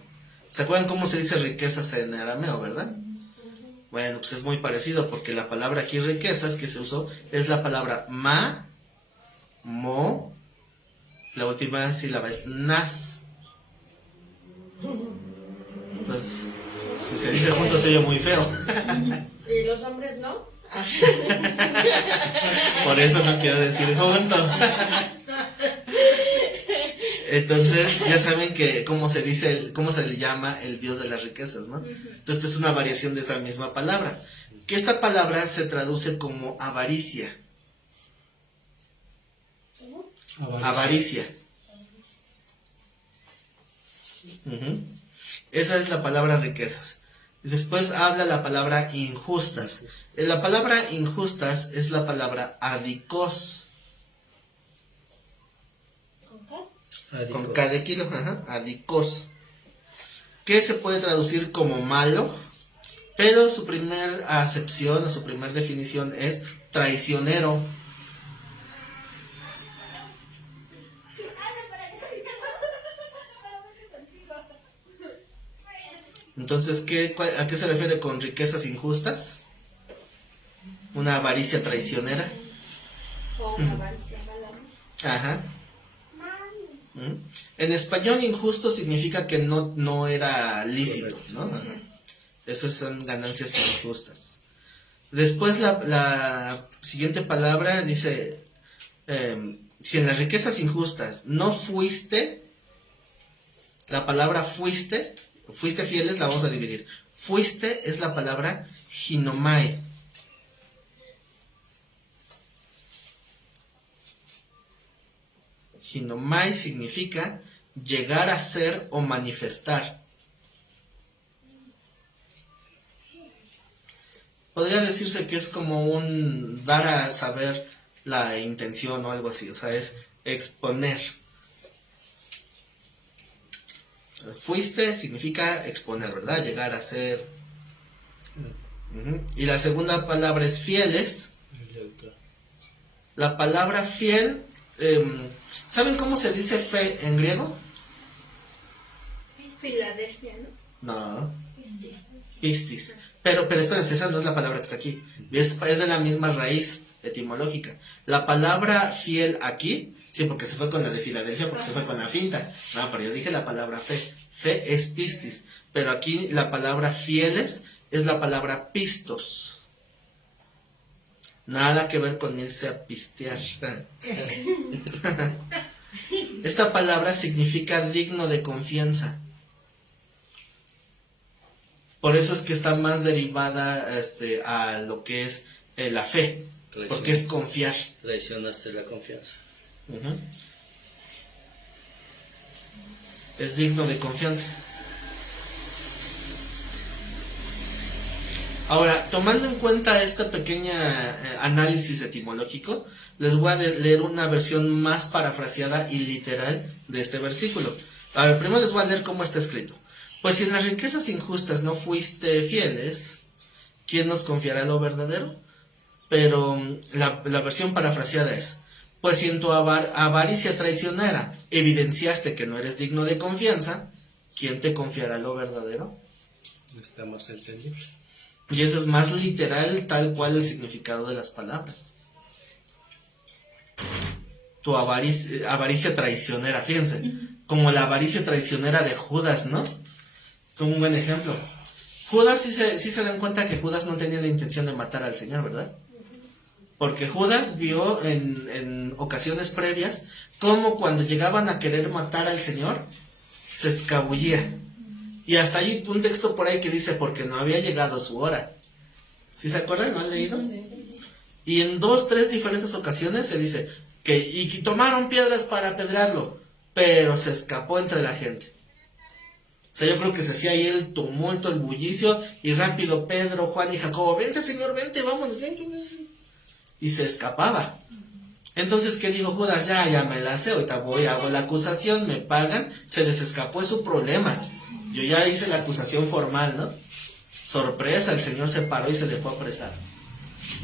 ¿Se acuerdan cómo se dice riquezas en arameo, verdad? Bueno, pues es muy parecido, porque la palabra aquí riquezas que se usó es la palabra ma, mo, la última sílaba es nas. Entonces, si se dice juntos se oye muy feo. ¿Y los hombres no? Por eso no quiero decir juntos. Entonces, ya saben que cómo se le llama el Dios de las riquezas, ¿no? Entonces, esta es una variación de esa misma palabra. Que esta palabra se traduce como avaricia. Avaricia. Esa es la palabra riquezas. Después habla la palabra injustas. La palabra injustas es la palabra adikos. Con K de kilo, adikos. Que se puede traducir como malo, pero su primer acepción o su primer definición es traicionero. Entonces, ¿a qué se refiere con riquezas injustas? Una avaricia traicionera. O una avaricia mala. Ajá. En español, injusto significa que no era lícito, ¿no? Ajá. Esas son ganancias injustas. Después la siguiente palabra dice, si en las riquezas injustas no fuiste, la palabra fuiste fieles, la vamos a dividir. Fuiste es la palabra ginomai. Ginomai significa llegar a ser o manifestar. Podría decirse que es como un dar a saber la intención o algo así, o sea, es exponer. Fuiste significa exponer, ¿verdad? Llegar a ser. Y la segunda palabra es fieles. La palabra fiel, ¿saben cómo se dice fe en griego? Filadelfia, ¿no? No, Pistis. pistis. Pero espérense, esa no es la palabra que está aquí. Es de la misma raíz etimológica. La palabra fiel aquí, sí, porque se fue con la de Filadelfia, porque se fue con la finta. No, pero yo dije la palabra fe. Fe es pistis. Pero aquí la palabra fieles es la palabra pistos. Nada que ver con irse a pistear. Esta palabra significa digno de confianza. Por eso es que está más derivada a lo que es la fe. Porque es confiar. Traicionaste la confianza. Es digno de confianza. Ahora, tomando en cuenta este pequeño análisis etimológico, les voy a leer una versión más parafraseada y literal de este versículo. A ver, primero les voy a leer cómo está escrito. Pues si en las riquezas injustas no fuiste fieles, ¿quién nos confiará lo verdadero? Pero la versión parafraseada es: pues si en tu avaricia traicionera evidenciaste que no eres digno de confianza, ¿quién te confiará lo verdadero? Está más entendible. Y eso es más literal, tal cual el significado de las palabras. Tu avaricia traicionera, fíjense, como la avaricia traicionera de Judas, ¿no? Es un buen ejemplo. Judas, sí se dan cuenta que Judas no tenía la intención de matar al Señor, ¿verdad? Porque Judas vio en ocasiones previas cómo cuando llegaban a querer matar al Señor, se escabullía. Y hasta hay un texto por ahí que dice, porque no había llegado su hora. ¿Sí se acuerdan? ¿No han leído? Y en 2, 3 diferentes ocasiones se dice y tomaron piedras para apedrearlo, pero se escapó entre la gente. O sea, yo creo que se hacía ahí el tumulto, el bullicio, y rápido Pedro, Juan y Jacobo, vente Señor, vente, vamos, ven. Y se escapaba. Entonces, ¿qué dijo Judas? Ya me la sé, ahorita hago la acusación, me pagan, se les escapó, es su problema. Yo ya hice la acusación formal, ¿no? Sorpresa, el Señor se paró y se dejó apresar.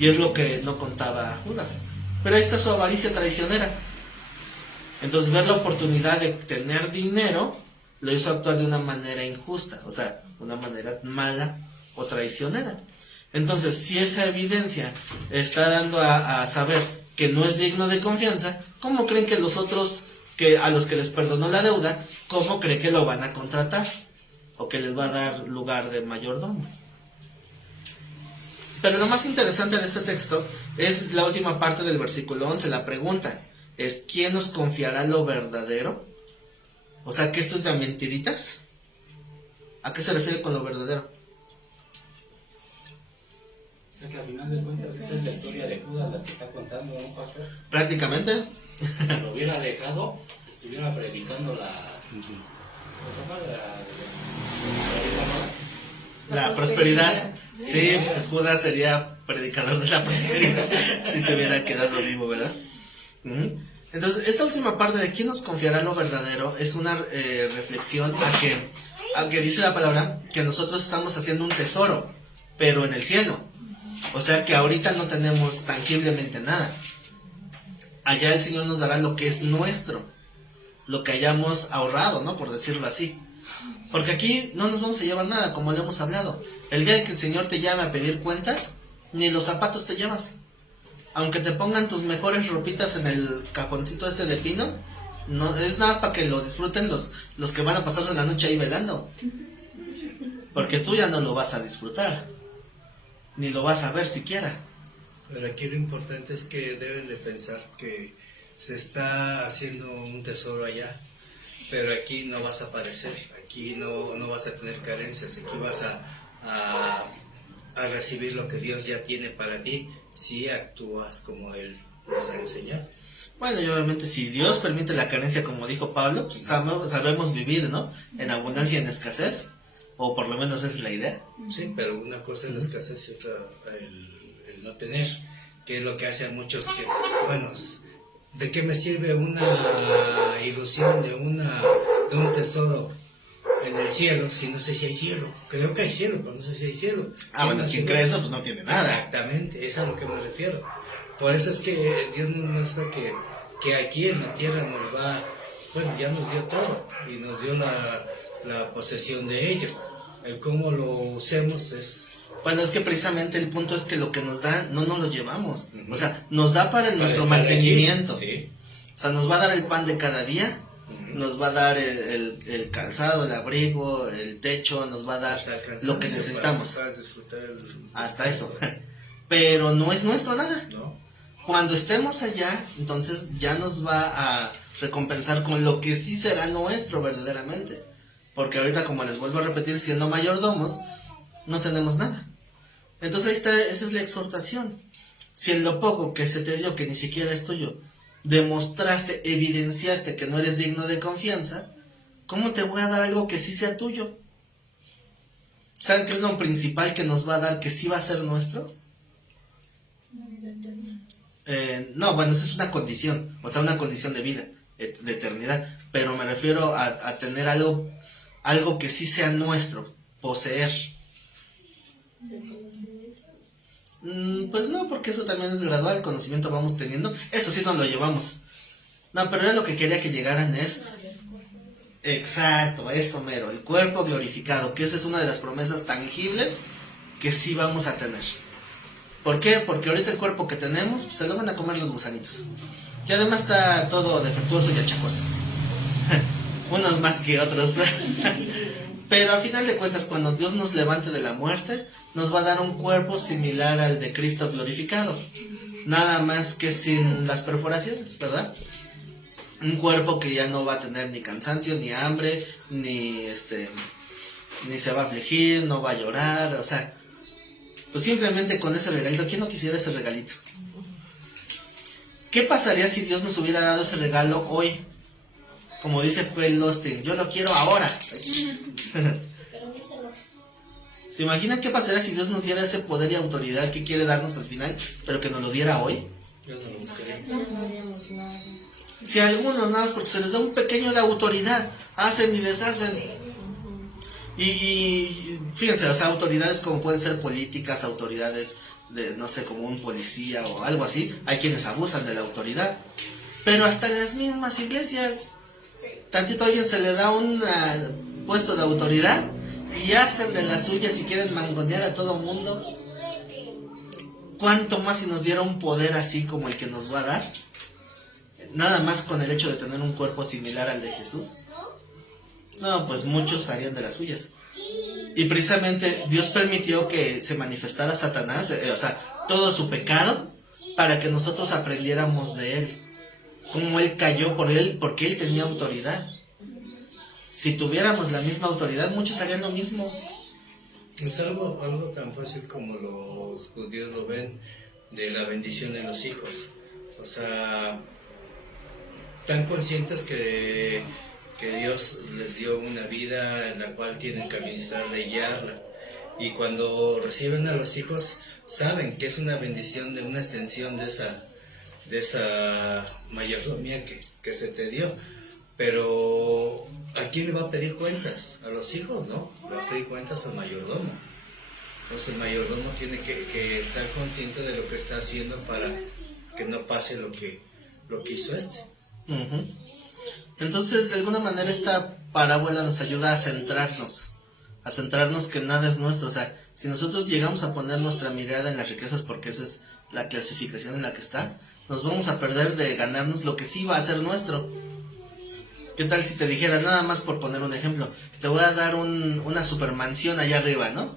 Y es lo que no contaba Judas. Pero ahí está su avaricia traicionera. Entonces, ver la oportunidad de tener dinero lo hizo actuar de una manera injusta, o sea, una manera mala o traicionera. Entonces, si esa evidencia está dando a saber que no es digno de confianza, ¿cómo creen que los otros, a los que les perdonó la deuda, cómo creen que lo van a contratar? O que les va a dar lugar de mayordomo. Pero lo más interesante de este texto es la última parte del versículo 11. La pregunta es: ¿quién nos confiará lo verdadero? O sea, ¿que esto es de mentiritas? ¿A qué se refiere con lo verdadero? O sea que al final de cuentas esa es la historia de Judas la que está contando, ¿no, pastor? Prácticamente. Si lo hubiera dejado, estuviera predicando la prosperidad. Sí, Judas sería predicador de la prosperidad si se hubiera quedado vivo, ¿verdad? Entonces, esta última parte de quién nos confiará lo verdadero es una reflexión a que dice la palabra que nosotros estamos haciendo un tesoro, pero en el cielo. O sea que ahorita no tenemos tangiblemente nada. Allá el Señor nos dará lo que es nuestro, lo que hayamos ahorrado, ¿no? Por decirlo así. Porque aquí no nos vamos a llevar nada, como lo hemos hablado. El día que el Señor te llame a pedir cuentas, ni los zapatos te llevas. Aunque te pongan tus mejores ropitas en el cajoncito ese de pino, no es nada más para que lo disfruten los que van a pasarse la noche ahí velando. Porque tú ya no lo vas a disfrutar, ni lo vas a ver siquiera. Pero aquí lo importante es que deben de pensar que se está haciendo un tesoro allá, pero aquí no vas a aparecer, aquí no vas a tener carencias, aquí vas a recibir lo que Dios ya tiene para ti, si actúas como Él nos ha enseñado. Bueno, y obviamente si Dios permite la carencia, como dijo Pablo, pues sabemos vivir, ¿no? En abundancia y en escasez, o por lo menos esa es la idea. Sí, pero una cosa es la escasez y otra el no tener, que es lo que hace a muchos que, bueno, ¿de qué me sirve una ilusión de un tesoro en el cielo, si no sé si hay cielo. Creo que hay cielo, pero no sé si hay cielo. Bueno, quien cree eso, pues no tiene nada. Exactamente, es a lo que me refiero. Por eso es que Dios nos muestra que aquí en la tierra nos va, bueno, ya nos dio todo y nos dio la posesión de ello. El cómo lo usemos es... Bueno, es que precisamente el punto es que lo que nos da, no nos lo llevamos. O sea, nos da para nuestro estar mantenimiento. aquí, sí. O sea, nos va a dar el pan de cada día, nos va a dar el calzado, el abrigo, el techo, nos va a dar lo que necesitamos. Para disfrutar Hasta eso. Pero no es nuestro nada. ¿no? Cuando estemos allá, entonces ya nos va a recompensar con lo que sí será nuestro verdaderamente. Porque ahorita, como les vuelvo a repetir, siendo mayordomos, no tenemos nada. Entonces ahí está, esa es la exhortación. Si en lo poco que se te dio, que ni siquiera es tuyo, demostraste, evidenciaste que no eres digno de confianza, ¿cómo te voy a dar algo que sí sea tuyo? ¿Saben qué es lo principal que nos va a dar que sí va a ser nuestro? No, bueno, esa es una condición, o sea, una condición de vida, de eternidad, pero me refiero a tener algo que sí sea nuestro, poseer. Pues no, porque eso también es gradual, conocimiento vamos teniendo, eso sí nos lo llevamos. No, pero era lo que quería que llegaran es... Exacto, eso mero, el cuerpo glorificado, que esa es una de las promesas tangibles que sí vamos a tener. ¿Por qué? Porque ahorita el cuerpo que tenemos, pues, se lo van a comer los gusanitos. Que además está todo defectuoso y achacoso. Unos más que otros. Pero a final de cuentas, cuando Dios nos levante de la muerte, nos va a dar un cuerpo similar al de Cristo glorificado. Nada más que sin las perforaciones, ¿verdad? Un cuerpo que ya no va a tener ni cansancio, ni hambre, ni se va a afligir, no va a llorar, o sea, pues simplemente con ese regalito. ¿Quién no quisiera ese regalito? ¿Qué pasaría si Dios nos hubiera dado ese regalo hoy? Como dice Joel Osteen, yo lo quiero ahora. ¿Se imaginan qué pasaría si Dios nos diera ese poder y autoridad que quiere darnos al final, pero que nos lo diera hoy? Yo no lo buscaría. Si a algunos nada más porque se les da un pequeño de autoridad, hacen y deshacen. Y fíjense, o sea, autoridades como pueden ser políticas, autoridades de, no sé, como un policía o algo así, hay quienes abusan de la autoridad. Pero hasta en las mismas iglesias, tantito a alguien se le da un puesto de autoridad y hacen de las suyas y quieren mangonear a todo mundo. ¿Cuánto más si nos diera un poder así como el que nos va a dar? Nada más con el hecho de tener un cuerpo similar al de Jesús. No, pues muchos harían de las suyas. Y precisamente Dios permitió que se manifestara Satanás, o sea, todo su pecado, para que nosotros aprendiéramos de él. Cómo él cayó por él, porque él tenía autoridad. Si tuviéramos la misma autoridad, muchos harían lo mismo. Es algo tan fácil como los judíos lo ven, de la bendición de los hijos. O sea, tan conscientes que Dios les dio una vida en la cual tienen que administrarla y guiarla. Y cuando reciben a los hijos, saben que es una bendición de una extensión de esa mayordomía que se te dio. Pero ¿a quién le va a pedir cuentas? A los hijos, ¿no? Le va a pedir cuentas al mayordomo. Entonces el mayordomo tiene que estar consciente de lo que está haciendo para que no pase lo que hizo este. Uh-huh. Entonces, de alguna manera esta parábola nos ayuda a centrarnos que nada es nuestro. O sea, si nosotros llegamos a poner nuestra mirada en las riquezas, porque esa es la clasificación en la que está, nos vamos a perder de ganarnos lo que sí va a ser nuestro. ¿Qué tal si te dijera, nada más por poner un ejemplo, te voy a dar una supermansión allá arriba, ¿no?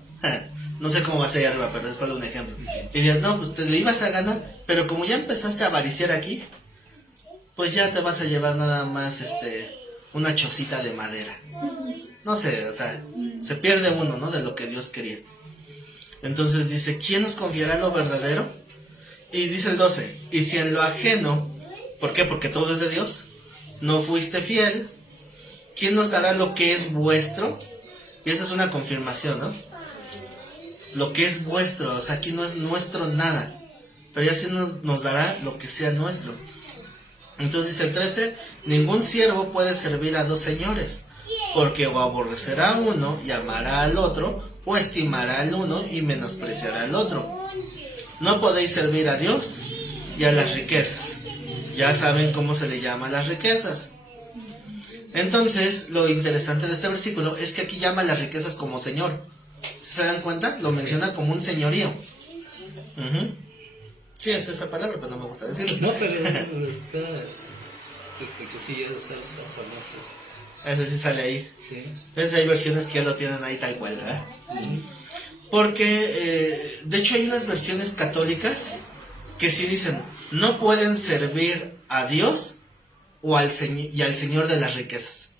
No sé cómo va a ser allá arriba, pero es solo un ejemplo. Y dirías, no, pues te le ibas a ganar, pero como ya empezaste a avariciar aquí, pues ya te vas a llevar nada más una chocita de madera. No sé, o sea, se pierde uno, ¿no? De lo que Dios quería. Entonces dice, ¿quién nos confiará lo verdadero? Y dice el 12, y si en lo ajeno, ¿por qué? Porque todo es de Dios, no fuiste fiel, ¿quién nos dará lo que es vuestro? Y esa es una confirmación, ¿no? Lo que es vuestro, o sea, aquí no es nuestro nada, pero ya sí nos dará lo que sea nuestro. Entonces dice el 13, ningún siervo puede servir a dos señores, porque o aborrecerá a uno y amará al otro, o estimará al uno y menospreciará al otro. No podéis servir a Dios y a las riquezas. Ya saben cómo se le llama a las riquezas. Entonces, lo interesante de este versículo es que aquí llama a las riquezas como Señor. ¿Se dan cuenta? Lo menciona como un señorío. Sí, es esa palabra, pero no me gusta decirlo. No, pero está... que sí, ya está famoso. Ese sí sale ahí. Sí. Entonces hay versiones que ya lo tienen ahí tal cual, ¿verdad? Porque, de hecho, hay unas versiones católicas que sí dicen, no pueden servir a Dios o al y al Señor de las riquezas.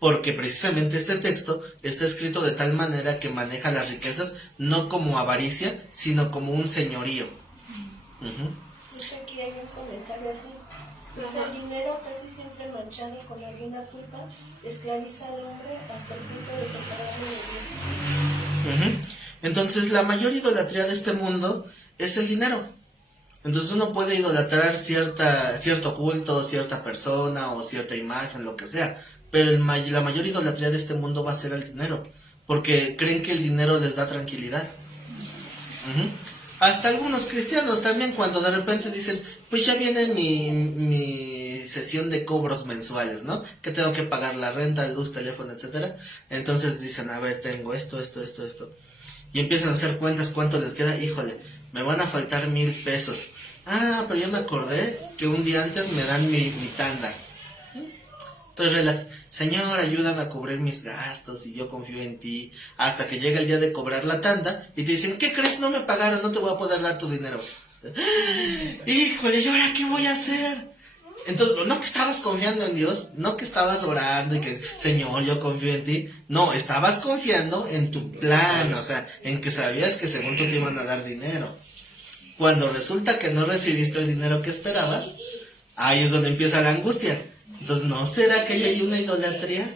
Porque precisamente este texto está escrito de tal manera que maneja las riquezas no como avaricia, sino como un señorío. Aquí hay un comentario así. Dice, el dinero casi siempre manchado con alguna culpa esclaviza al hombre hasta el punto de separarlo de Dios. Entonces la mayor idolatría de este mundo es el dinero. Entonces uno puede idolatrar cierto culto, cierta persona o cierta imagen, lo que sea, pero la mayor idolatría de este mundo va a ser el dinero, porque creen que el dinero les da tranquilidad. Hasta algunos cristianos también, cuando de repente dicen, pues ya viene mi sesión de cobros mensuales, ¿no? Que tengo que pagar la renta, luz, teléfono, etcétera. Entonces dicen, a ver, tengo esto. Y empiezan a hacer cuentas, cuánto les queda. Híjole, me van a faltar 1,000 pesos. Ah, pero ya me acordé que un día antes me dan mi tanda. Entonces relax, Señor, ayúdame a cubrir mis gastos y yo confío en ti. Hasta que llega el día de cobrar la tanda y te dicen, ¿qué crees? No me pagaron, no te voy a poder dar tu dinero. Híjole, ¿y ahora qué voy a hacer? Entonces, no que estabas confiando en Dios, no que estabas orando y que, Señor, yo confío en ti. No, estabas confiando en tu plan, o sea, en que sabías que según tú te iban a dar dinero. Cuando resulta que no recibiste el dinero que esperabas, ahí es donde empieza la angustia. Entonces, ¿no será que hay una idolatría?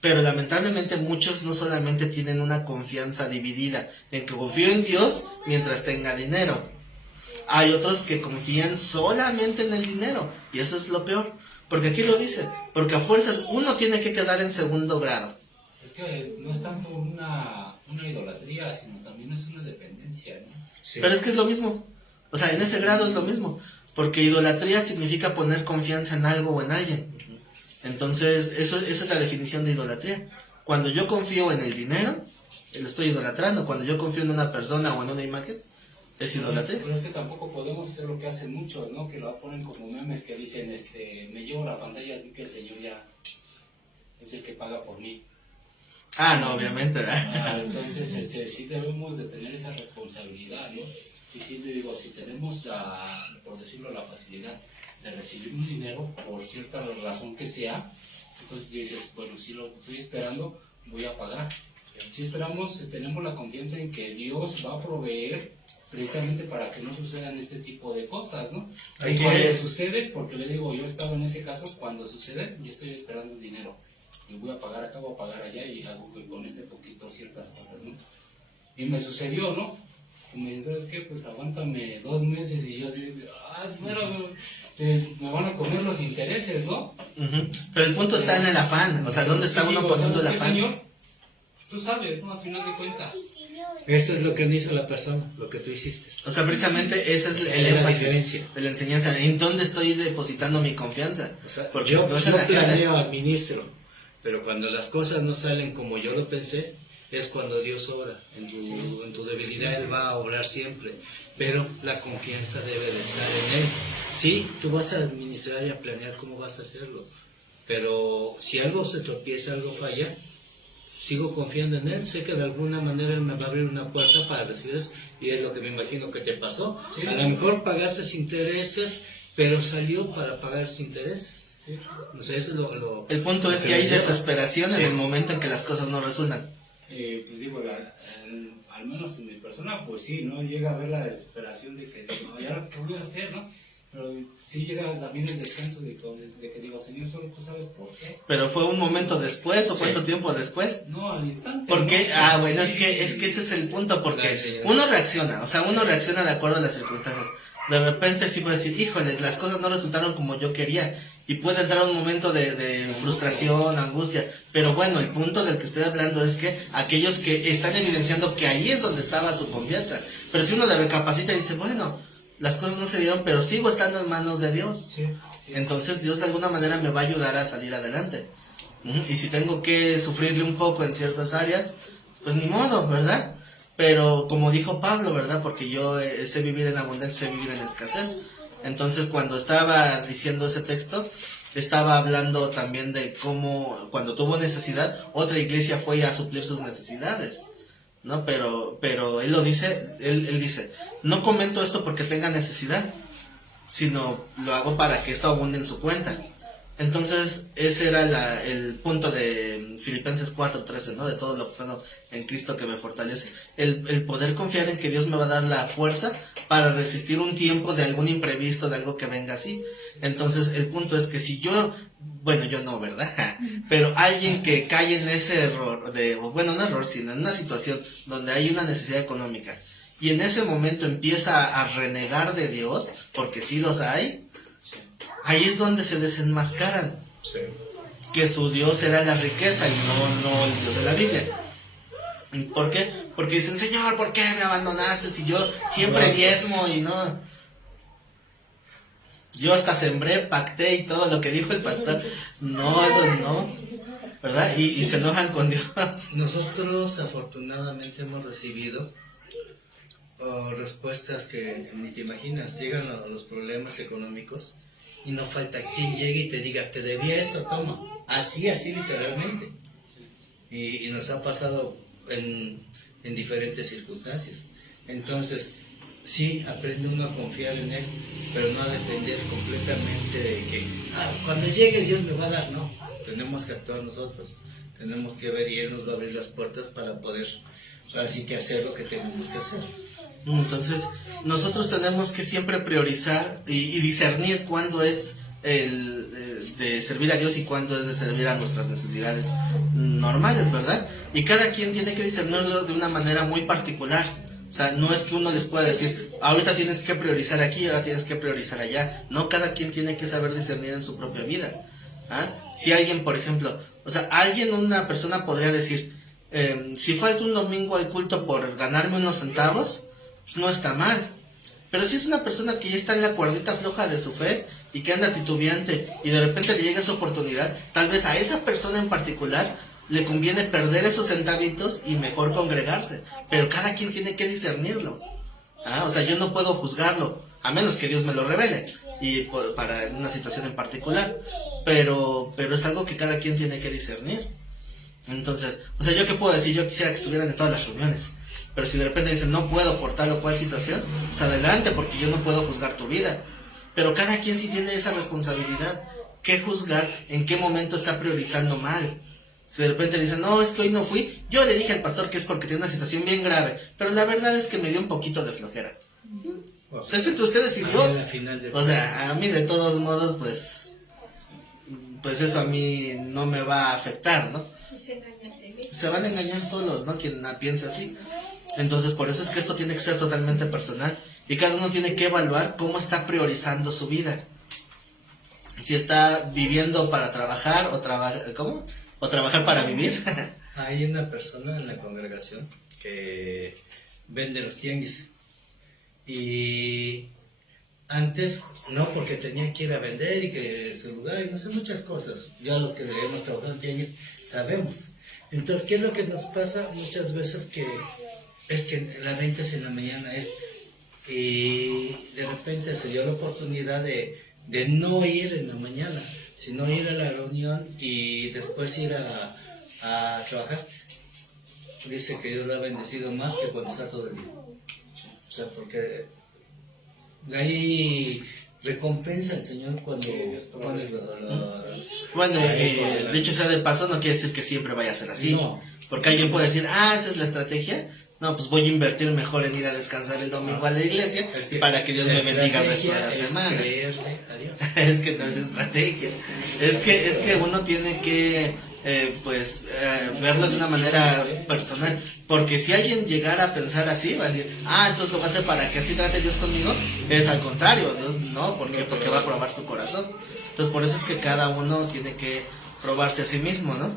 Pero lamentablemente muchos no solamente tienen una confianza dividida en que confío en Dios mientras tenga dinero. Hay otros que confían solamente en el dinero, y eso es lo peor, porque aquí lo dice, porque a fuerzas uno tiene que quedar en segundo grado. Es que no es tanto una idolatría, sino también es una dependencia, ¿no? Sí. Pero es que es lo mismo, o sea, en ese grado es lo mismo, porque idolatría significa poner confianza en algo o en alguien. Entonces, esa es la definición de idolatría. Cuando yo confío en el dinero, lo estoy idolatrando. Cuando yo confío en una persona o en una imagen, es idolatría. Pero es que tampoco podemos hacer lo que hacen muchos, ¿no? Que lo ponen como memes que dicen, me llevo la pantalla, que el Señor ya es el que paga por mí. Ah, no, obviamente, ¿verdad? Entonces, sí debemos de tener esa responsabilidad, ¿no? Y sí te digo, si tenemos por decirlo, la facilidad de recibir un dinero por cierta razón que sea, entonces dices, bueno, si lo estoy esperando, voy a pagar. Si esperamos, tenemos la confianza en que Dios va a proveer precisamente para que no sucedan este tipo de cosas, ¿no? Y cuando sucede, porque le digo, yo he estado en ese caso, cuando sucede, yo estoy esperando el dinero. Y voy a pagar acá, voy a pagar allá y hago con este poquito ciertas cosas, ¿no? Y me sucedió, ¿no? Y me dice, ¿sabes qué? Pues aguántame 2 meses y yo así, bueno, me van a comer los intereses, ¿no? Pero el punto está en el afán, o sea, ¿dónde está uno poniendo el afán? Señor, tú sabes, ¿no? A final de cuentas. Eso es lo que no hizo la persona, lo que tú hiciste. O sea, precisamente ese es el énfasis de la enseñanza. ¿En dónde estoy depositando mi confianza? O sea, porque yo no es en la gente. planeo, administro, pero cuando las cosas no salen como yo lo pensé, es cuando Dios obra. En tu debilidad Él va a obrar siempre, pero la confianza debe de estar en Él. Sí, tú vas a administrar y a planear cómo vas a hacerlo, pero si algo se tropieza, algo falla, sigo confiando en Él. Sé que de alguna manera Él me va a abrir una puerta para recibir eso, y es lo que me imagino que te pasó. Sí. A lo mejor pagaste intereses, pero salió para pagar sus intereses. Sí. O sea, eso es el punto es si hay desesperación en el momento en que las cosas no resultan. Pues digo, al menos en mi persona, pues sí, ¿no? Llega a ver la desesperación de que digo, ¿y ahora qué voy a hacer, no? Pero sí llega también el descanso de que digo, Señor, solo tú sabes por qué. ¿Pero fue un momento después o cuánto tiempo después? No, al instante. ¿Por qué? ¿No? Bueno, es que ese es el punto, porque uno reacciona, o sea, uno reacciona de acuerdo a las circunstancias. De repente sí puede decir, híjole, las cosas no resultaron como yo quería. y puede entrar un momento de frustración, angustia, pero bueno, el punto del que estoy hablando es que aquellos que están evidenciando que ahí es donde estaba su confianza, pero si uno le recapacita y dice, bueno, las cosas no se dieron, pero sigo estando en manos de Dios, entonces Dios de alguna manera me va a ayudar a salir adelante. Y si tengo que sufrirle un poco en ciertas áreas, pues ni modo, ¿verdad? Pero como dijo Pablo, ¿verdad? Porque yo sé vivir en abundancia, sé vivir en escasez. Entonces cuando estaba diciendo ese texto, estaba hablando también de cómo cuando tuvo necesidad, otra iglesia fue a suplir sus necesidades, ¿no? Pero él lo dice, él dice, no comento esto porque tenga necesidad, sino lo hago para que esto abunde en su cuenta. Entonces ese era el punto de Filipenses 4:13, ¿no? De todo lo que puedo en Cristo que me fortalece, el poder confiar en que Dios me va a dar la fuerza para resistir un tiempo de algún imprevisto, de algo que venga así. Entonces el punto es que si yo no, ¿verdad? Pero alguien que cae en ese error, no error, sino en una situación donde hay una necesidad económica y en ese momento empieza a renegar de Dios, porque sí los hay, ahí es donde se desenmascaran. Sí. Que su Dios era la riqueza y no el Dios de la Biblia. ¿Por qué? Porque dicen, Señor, ¿por qué me abandonaste si yo siempre diezmo y no? Yo hasta sembré, pacté y todo lo que dijo el pastor. No, eso no, ¿verdad? Y se enojan con Dios. Nosotros afortunadamente hemos recibido respuestas que ni te imaginas. Llegan los problemas económicos y no falta quien llegue y te diga, te debía esto, toma. Así literalmente. Y nos ha pasado en diferentes circunstancias. Entonces, sí, aprende uno a confiar en Él, pero no a depender completamente de que, cuando llegue Dios me va a dar. No, tenemos que actuar nosotros. Tenemos que ver y Él nos va a abrir las puertas para poder, así que hacer lo que tenemos que hacer. Entonces, nosotros tenemos que siempre priorizar y discernir cuándo es de servir a Dios y cuándo es de servir a nuestras necesidades normales, ¿verdad? Y cada quien tiene que discernirlo de una manera muy particular. O sea, no es que uno les pueda decir, ahorita tienes que priorizar aquí, ahora tienes que priorizar allá. No, cada quien tiene que saber discernir en su propia vida. Si alguien, por ejemplo, una persona podría decir, si falta un domingo al culto por ganarme unos centavos, pues no está mal. Pero si es una persona que ya está en la cuerdita floja de su fe y que anda titubeante y de repente le llega esa oportunidad, tal vez a esa persona en particular le conviene perder esos centavitos y mejor congregarse. Pero cada quien tiene que discernirlo. O sea, yo no puedo juzgarlo, a menos que Dios me lo revele y para una situación en particular. Pero es algo que cada quien tiene que discernir. Entonces, o sea, ¿yo qué puedo decir? Yo quisiera que estuvieran en todas las reuniones. Pero si de repente dicen, no puedo por tal o cual situación, pues adelante, porque yo no puedo juzgar tu vida. Pero cada quien sí tiene esa responsabilidad. ¿Qué juzgar? ¿En qué momento está priorizando mal? Si de repente dicen, no, es que hoy no fui, yo le dije al pastor que es porque tiene una situación bien grave, pero la verdad es que me dio un poquito de flojera. Pues es entre ustedes y Dios. O sea, a mí de todos modos, pues eso a mí no me va a afectar, ¿no? Se van a engañar solos, ¿no? Quien piensa así. Entonces, por eso es que esto tiene que ser totalmente personal. Y cada uno tiene que evaluar cómo está priorizando su vida. Si está viviendo para trabajar o trabajar para vivir. Hay una persona en la congregación que vende los tianguis. Y antes, no, porque tenía que ir a vender y que su lugar, y no sé, muchas cosas. Ya los que hemos trabajado en tianguis sabemos. Entonces, ¿qué es lo que nos pasa muchas veces? Que es que la venta es en la mañana, y de repente se dio la oportunidad de no ir en la mañana, sino ir a la reunión y después ir a trabajar. Dice que Dios lo ha bendecido más que cuando está todo el día. O sea, porque ahí recompensa al Señor cuando pones Bueno, dicho sea de paso, no quiere decir que siempre vaya a ser así. No. Porque alguien puede decir, esa es la estrategia. No, pues voy a invertir mejor en ir a descansar el domingo a la iglesia para que Dios me bendiga el resto de la semana. Creerle a Dios. Es que no es estrategia. Es que uno tiene que verlo de una manera personal. Porque si alguien llegara a pensar así, va a decir, entonces lo va a hacer para que así trate Dios conmigo. Es al contrario, Dios no, porque va a probar su corazón. Entonces por eso es que cada uno tiene que probarse a sí mismo, ¿no?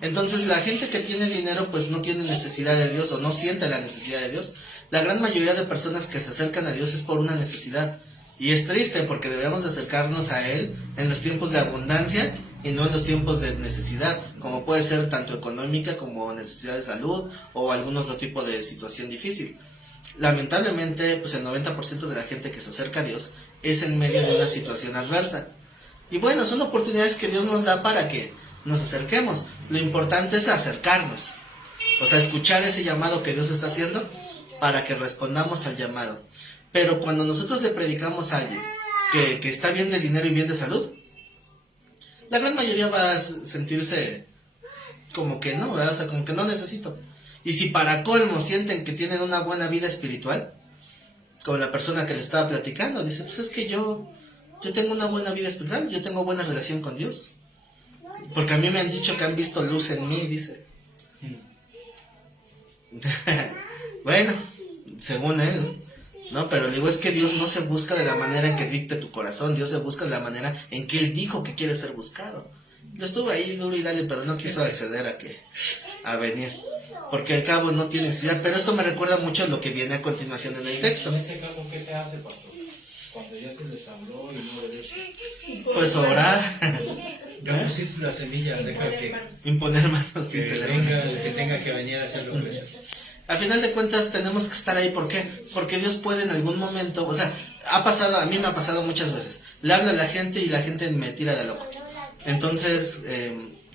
Entonces la gente que tiene dinero pues no tiene necesidad de Dios o no siente la necesidad de Dios. La gran mayoría de personas que se acercan a Dios es por una necesidad. Y es triste porque debemos acercarnos a Él en los tiempos de abundancia y no en los tiempos de necesidad, como puede ser tanto económica como necesidad de salud o algún otro tipo de situación difícil. Lamentablemente, pues el 90% de la gente que se acerca a Dios es en medio de una situación adversa. Y bueno, son oportunidades que Dios nos da para que nos acerquemos. Lo importante es acercarnos, o sea, escuchar ese llamado que Dios está haciendo para que respondamos al llamado. Pero cuando nosotros le predicamos a alguien que está bien de dinero y bien de salud, la gran mayoría va a sentirse como que no, ¿verdad? O sea, como que no necesito. Y si para colmo sienten que tienen una buena vida espiritual, como la persona que le estaba platicando, dice, pues es que yo tengo una buena vida espiritual, yo tengo buena relación con Dios. Porque a mí me han dicho que han visto luz en mí, dice. Bueno, según él, ¿no? Pero digo, es que Dios no se busca de la manera en que dicte tu corazón, Dios se busca de la manera en que Él dijo que quiere ser buscado. Yo estuve ahí duro y dale, pero no quiso acceder a venir, porque al cabo no tiene necesidad. Pero esto me recuerda mucho a lo que viene a continuación en el texto. En ese caso, ¿qué se hace, pastor? Cuando ya se les habló y no obedece. Pues orar, Ya pusiste la semilla, deja que imponer manos, dice el hermano. venga el que tenga que venir a hacerlo crecer. A final de cuentas tenemos que estar ahí, ¿por qué? Porque Dios puede en algún momento, o sea, ha pasado, a mí me ha pasado muchas veces, le habla a la gente y la gente me tira de loco. Entonces,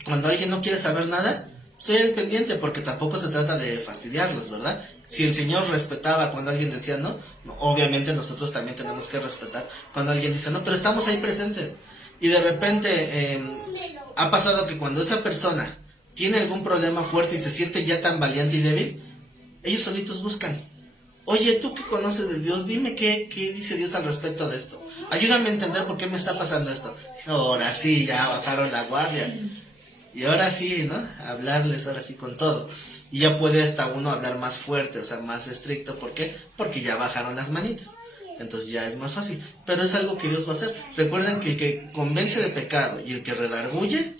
cuando alguien no quiere saber nada, soy el pendiente, porque tampoco se trata de fastidiarlos, ¿verdad? Si el Señor respetaba cuando alguien decía no, obviamente nosotros también tenemos que respetar cuando alguien dice no, pero estamos ahí presentes. Y de repente ha pasado que cuando esa persona tiene algún problema fuerte y se siente ya tan valiente y débil, ellos solitos buscan. Oye, tú que conoces de Dios, dime qué dice Dios al respecto de esto. Ayúdame a entender por qué me está pasando esto. Ahora sí, ya bajaron la guardia. Y ahora sí, ¿no? Hablarles ahora sí con todo. Y ya puede hasta uno hablar más fuerte, o sea, más estricto. ¿Por qué? Porque ya bajaron las manitas. Entonces ya es más fácil. Pero es algo que Dios va a hacer. Recuerden que el que convence de pecado y el que redarguye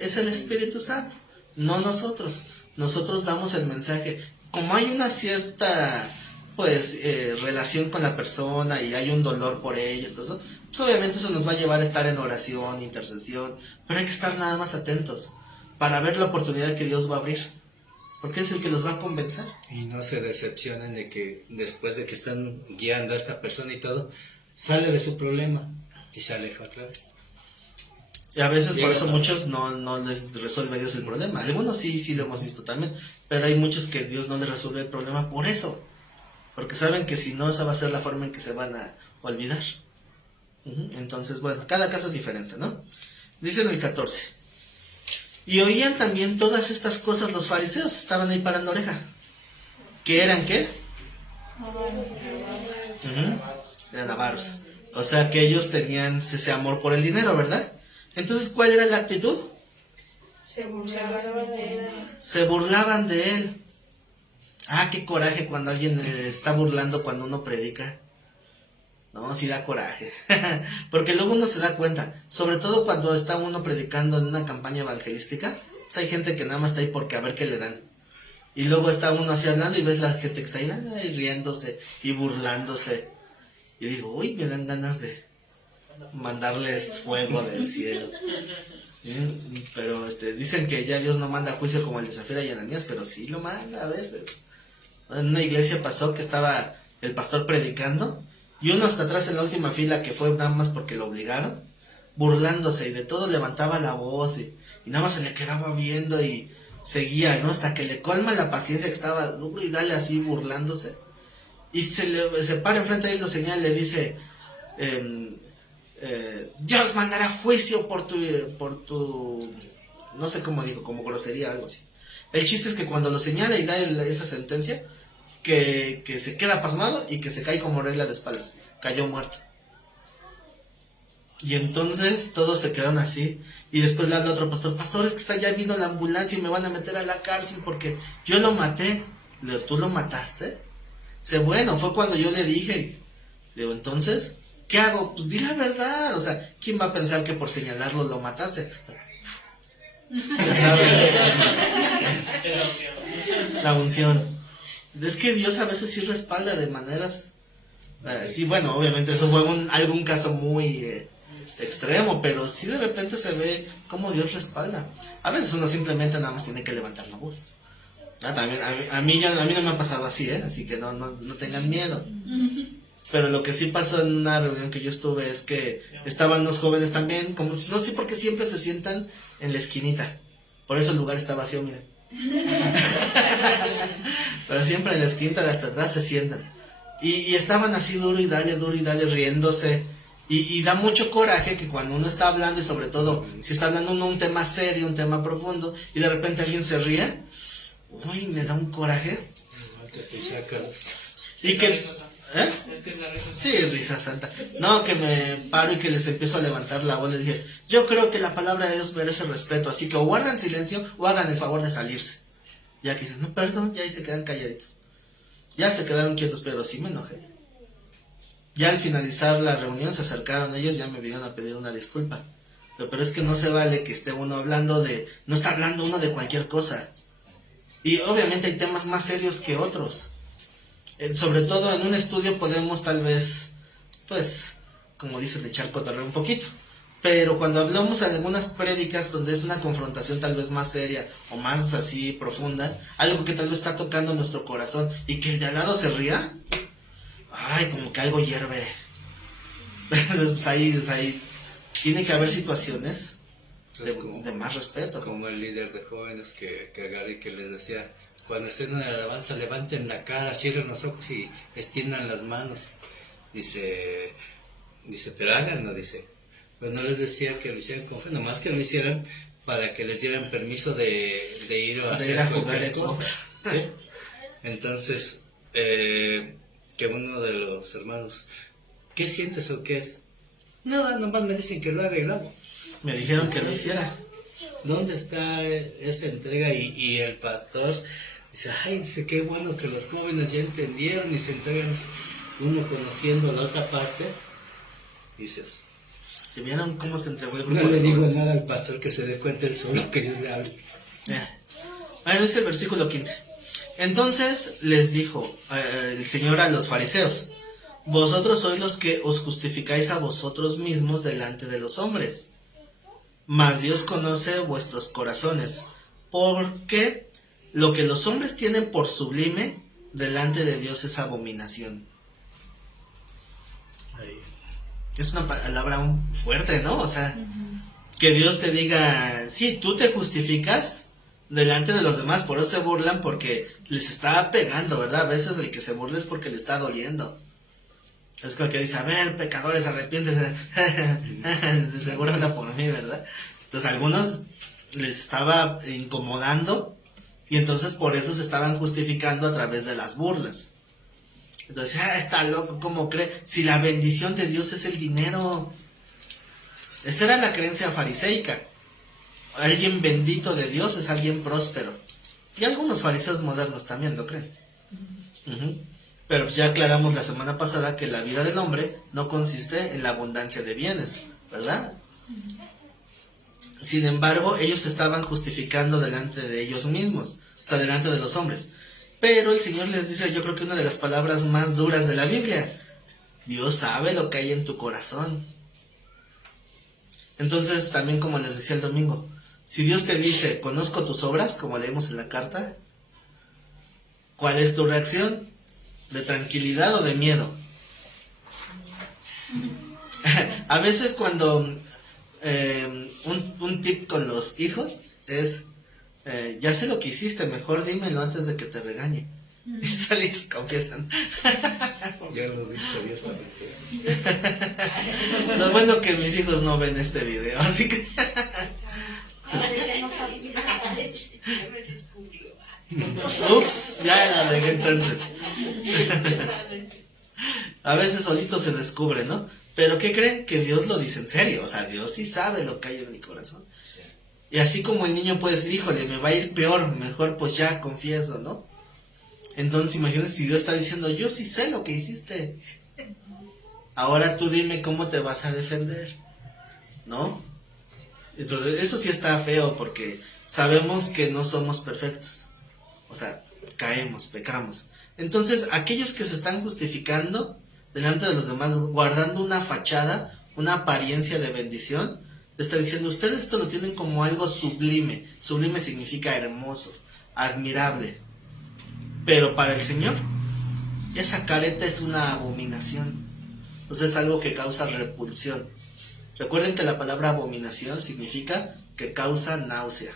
es el Espíritu Santo, no nosotros. Nosotros damos el mensaje. Como hay una cierta relación con la persona y hay un dolor por ellos, todo eso, pues obviamente eso nos va a llevar a estar en oración, intercesión, pero hay que estar nada más atentos para ver la oportunidad que Dios va a abrir, porque es el que los va a convencer. Y no se decepcionen de que después de que están guiando a esta persona y todo, sale de su problema y se aleja otra vez. Y a veces por eso Llega a muchos no les resuelve Dios el problema. Algunos sí lo hemos visto también, pero hay muchos que Dios no les resuelve el problema por eso, porque saben que si no, esa va a ser la forma en que se van a olvidar. Entonces, bueno, cada caso es diferente, ¿no? Dice en el 14: y oían también todas estas cosas los fariseos, estaban ahí parando oreja. ¿Qué eran qué? Eran avaros. O sea que ellos tenían ese amor por el dinero, ¿verdad? Entonces, ¿cuál era la actitud? Se burlaban de él. Ah, qué coraje cuando alguien está burlando cuando uno predica. No, sí da coraje. Porque luego uno se da cuenta, sobre todo cuando está uno predicando en una campaña evangelística, pues hay gente que nada más está ahí porque a ver qué le dan. Y luego está uno así hablando y ves la gente que está ahí riéndose y burlándose. Y digo, uy, me dan ganas de mandarles fuego del cielo. Pero dicen que ya Dios no manda juicio como el de Zafira y Ananías, pero sí lo manda a veces. En una iglesia pasó que estaba el pastor predicando y uno hasta atrás en la última fila, que fue nada más porque lo obligaron, burlándose y de todo levantaba la voz y nada más se le quedaba viendo y seguía, ¿no? Hasta que le colma la paciencia, que estaba duro y dale así burlándose. Y se para enfrente de él, lo señala y le dice, Dios mandará juicio por tu, no sé cómo dijo, como grosería, algo así. El chiste es que cuando lo señala y da esa sentencia, que se queda pasmado y que se cae como regla de espaldas, cayó muerto. Y entonces todos se quedaron así. Y después le habla otro pastor, es que ya vino la ambulancia y me van a meter a la cárcel porque yo lo maté. Le digo, ¿tú lo mataste? Dice, bueno, fue cuando yo le dije. Le digo, entonces, ¿qué hago? Pues di la verdad, o sea, ¿quién va a pensar que por señalarlo lo mataste? Ya saben. La unción. Es que Dios a veces sí respalda de maneras. Sí, bueno, obviamente eso fue algún caso muy extremo, pero sí de repente se ve cómo Dios respalda. A veces uno simplemente nada más tiene que levantar la voz. También, a mí no me ha pasado así, así que no tengan miedo. Pero lo que sí pasó en una reunión que yo estuve es que estaban los jóvenes también, como no sé por qué siempre se sientan en la esquinita. Por eso el lugar está vacío, miren. Pero siempre en la esquinita de hasta atrás se sientan. Y estaban así duro y dale, riéndose. Y da mucho coraje que cuando uno está hablando, y sobre todo si está hablando uno un tema serio, un tema profundo, y de repente alguien se ríe, uy, me da un coraje. Y que... ¿Eh? Sí, risa santa. No, que me paro y que les empiezo a levantar la voz. Les dije, yo creo que la palabra de Dios merece respeto, así que o guardan silencio o hagan el favor de salirse. Ya que dicen, no, perdón, ya ahí se quedan calladitos. Ya se quedaron quietos, pero sí me enojé. Ya al finalizar la reunión se acercaron ellos, ya me vinieron a pedir una disculpa. Pero es que no se vale que esté uno hablando no está hablando uno de cualquier cosa. Y obviamente hay temas más serios que otros. Sobre todo en un estudio podemos tal vez, pues, como dicen, echar cotorreo un poquito. Pero cuando hablamos de algunas prédicas donde es una confrontación tal vez más seria o más así profunda, algo que tal vez está tocando nuestro corazón y que el de al lado se ría, ay, como que algo hierve. Pues ahí tiene que haber situaciones de más respeto. Como el líder de jóvenes que agarré y que les decía, cuando estén en la alabanza levanten la cara, cierren los ojos y extiendan las manos. Dice, pero háganlo, dice. Pues no les decía que lo hicieran con fe, nomás que lo hicieran para que les dieran permiso de ir a hacer cualquier cosa. ¿Sí? Entonces, que uno de los hermanos, ¿qué sientes o qué es? Nada, nomás me dicen que lo haga y lo hago. Me dijeron que lo hiciera. ¿Dónde está esa entrega? Y el pastor dice, ay, dice, qué bueno que los jóvenes ya entendieron y se entregan. Uno conociendo la otra parte, dices, ¿se vieron cómo se entregó el grupo? No le digo nada al pastor, que se dé cuenta él solo, que Dios le hable. Ahí dice el versículo 15. Entonces les dijo el Señor a los fariseos, vosotros sois los que os justificáis a vosotros mismos delante de los hombres, mas Dios conoce vuestros corazones, porque lo que los hombres tienen por sublime, delante de Dios es abominación. Es una palabra fuerte, ¿no? O sea, que Dios te diga, sí, tú te justificas delante de los demás, por eso se burlan, porque les está pegando, ¿verdad? A veces el que se burla es porque le está doliendo. Es como que dice, a ver, pecadores, arrepiéntese. De seguro habla por mí, ¿verdad? Entonces a algunos les estaba incomodando y entonces por eso se estaban justificando a través de las burlas. Entonces, está loco, ¿cómo cree? Si la bendición de Dios es el dinero. Esa era la creencia fariseica. Alguien bendito de Dios es alguien próspero. Y algunos fariseos modernos también lo creen. Pero pues ya aclaramos la semana pasada que la vida del hombre no consiste en la abundancia de bienes, ¿verdad? Sin embargo, ellos se estaban justificando delante de ellos mismos, o sea, delante de los hombres. Pero el Señor les dice, yo creo que una de las palabras más duras de la Biblia, Dios sabe lo que hay en tu corazón. Entonces, también como les decía el domingo, si Dios te dice, conozco tus obras, como leímos en la carta, ¿cuál es tu reacción? ¿De tranquilidad o de miedo? A veces cuando un tip con los hijos es, ya sé lo que hiciste, mejor dímelo antes de que te regañe. Y solitos confiesan. Ya lo dice Dios para que... Lo bueno que mis hijos no ven este video, así que... Ups, ya la regué entonces. A veces solito se descubre, ¿no? Pero ¿qué creen? Que Dios lo dice en serio. O sea, Dios sí sabe lo que hay en mi corazón. Y así como el niño puede decir, híjole, me va a ir peor, mejor pues ya confieso, ¿no? Entonces imagínense si Dios está diciendo, yo sí sé lo que hiciste. ahora tú dime cómo te vas a defender, ¿no? Entonces, eso sí está feo porque sabemos que no somos perfectos. O sea, caemos, pecamos. Entonces, aquellos que se están justificando delante de los demás, guardando una fachada, una apariencia de bendición, le está diciendo, ustedes esto lo tienen como algo sublime. Sublime significa hermoso, admirable. Pero para el Señor, esa careta es una abominación. Entonces es algo que causa repulsión. Recuerden que la palabra abominación significa que causa náusea.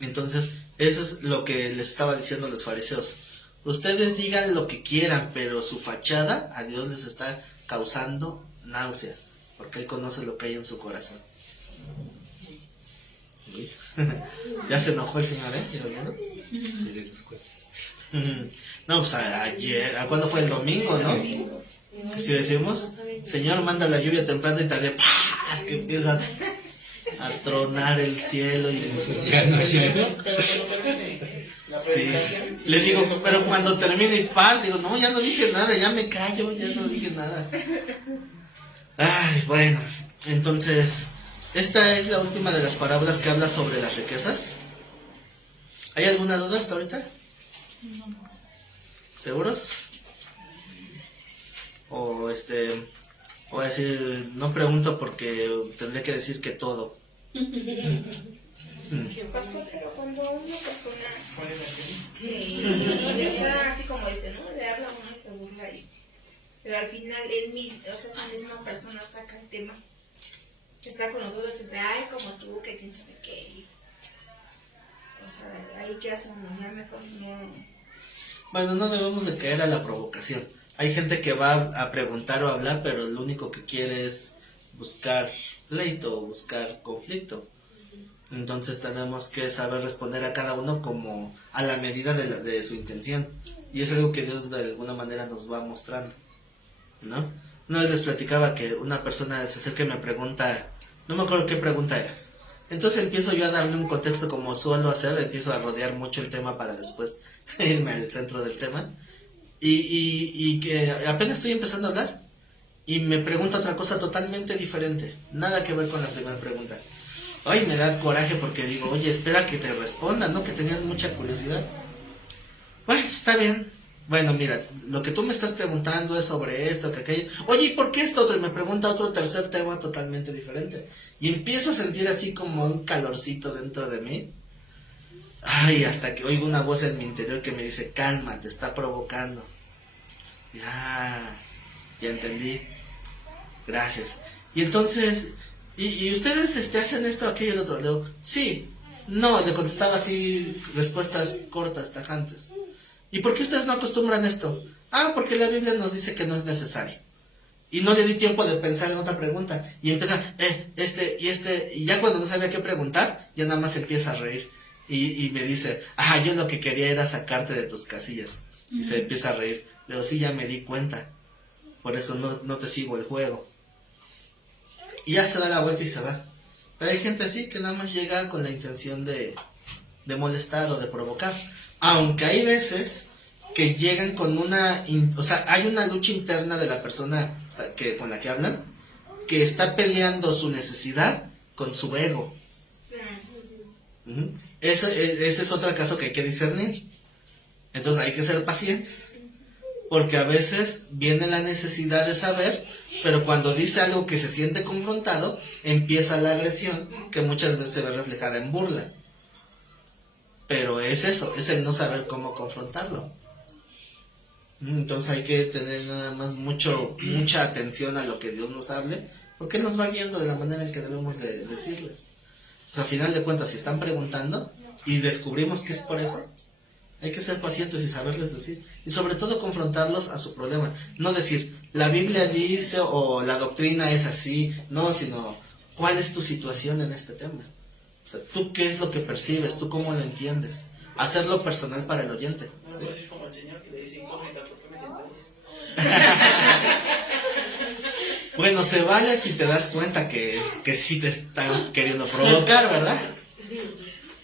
Entonces, eso es lo que les estaba diciendo a los fariseos. Ustedes digan lo que quieran, pero su fachada a Dios les está causando náusea, porque Él conoce lo que hay en su corazón. Uy. Ya se enojó el Señor, ¿eh? ¿Ya lo vieron? No, pues ayer, ¿cuándo fue? El domingo, ¿no? Que si decimos, Señor, manda la lluvia temprana y tal, ¡pah! Es que empieza a tronar el cielo y Ya no llega. sí. Le digo, pero cuando termine y paz, digo, no, ya no dije nada, ya me callo, ya no dije nada. Ay, bueno, entonces, esta es la última de las parábolas que habla sobre las riquezas. ¿Hay alguna duda hasta ahorita? ¿Seguros? O voy a decir, no pregunto porque tendré que decir que todo. Que pastor, pero cuando una persona o sea, así como dice, ¿no? Le habla a uno y se burla pero al final él mismo, o sea, esa misma persona saca el tema, está con nosotros siempre, ay, como tú, que quién sabe qué. O sea, ahí qué hacemos, ya mejor no. Bueno, no debemos de caer a la provocación. Hay gente que va a preguntar o a hablar, pero lo único que quiere es buscar pleito o buscar conflicto. Entonces tenemos que saber responder a cada uno como a la medida de su intención. Y es algo que Dios de alguna manera nos va mostrando, ¿no? Una vez les platicaba que una persona se acerca y me pregunta, no me acuerdo qué pregunta era. Entonces empiezo yo a darle un contexto como suelo hacer, empiezo a rodear mucho el tema para después irme al centro del tema. Y que apenas estoy empezando a hablar y me pregunta otra cosa totalmente diferente, nada que ver con la primera pregunta. Ay, me da coraje porque digo, oye, espera que te responda, ¿no? Que tenías mucha curiosidad. Bueno, está bien. Bueno, mira, lo que tú me estás preguntando es sobre esto, que aquello. Oye, ¿y por qué esto otro? Y me pregunta otro tercer tema totalmente diferente. Y empiezo a sentir así como un calorcito dentro de mí. Ay, hasta que oigo una voz en mi interior que me dice, calma, te está provocando. Ya entendí. Gracias. Y entonces, ¿y ustedes hacen esto, aquello y el otro? Le digo, sí. No, le contestaba así, respuestas cortas, tajantes. ¿Y por qué ustedes no acostumbran esto? Ah, porque la Biblia nos dice que no es necesario. Y no le di tiempo de pensar en otra pregunta. Y empieza, y ya cuando no sabía qué preguntar, ya nada más empieza a reír. Y me dice, yo lo que quería era sacarte de tus casillas. Y se empieza a reír. Pero sí, ya me di cuenta. Por eso no te sigo el juego. Y ya se da la vuelta y se va. Pero hay gente así que nada más llega con la intención de molestar o de provocar. Aunque hay veces que llegan con hay una lucha interna de la persona con la que hablan, que está peleando su necesidad con su ego. Ese es otro caso que hay que discernir. Entonces hay que ser pacientes, porque a veces viene la necesidad de saber, pero cuando dice algo que se siente confrontado, empieza la agresión, que muchas veces se ve reflejada en burla. Pero es eso, es el no saber cómo confrontarlo. Entonces hay que tener nada más mucha atención a lo que Dios nos hable, porque Él nos va guiando de la manera en que debemos de decirles. O sea, a final de cuentas, si están preguntando y descubrimos que es por eso, hay que ser pacientes y saberles decir. Y sobre todo confrontarlos a su problema. No decir, la Biblia dice o la doctrina es así, no, sino, ¿cuál es tu situación en este tema? O sea, ¿tú qué es lo que percibes? ¿Tú cómo lo entiendes? Hacerlo personal para el oyente. No puedo decir como el Señor que le dice incógnita, ¿por qué me tentáis? Bueno, se vale si te das cuenta que sí te están queriendo provocar, ¿verdad?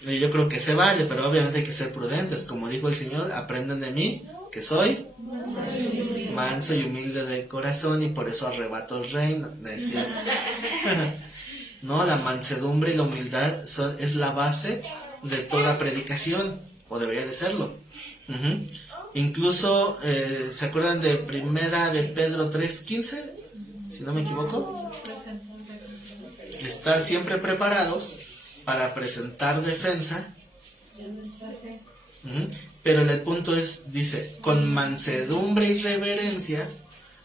Y yo creo que se vale, pero obviamente hay que ser prudentes. Como dijo el Señor, aprendan de mí, que soy manso y humilde de corazón y por eso arrebató el reino. No es cierto. No, la mansedumbre y la humildad es la base de toda predicación, o debería de serlo. Ujú. Incluso, ¿se acuerdan de primera de Pedro 3:15? Si no me equivoco. Estar siempre preparados para presentar defensa. Ujú. Pero el punto es, dice, con mansedumbre y reverencia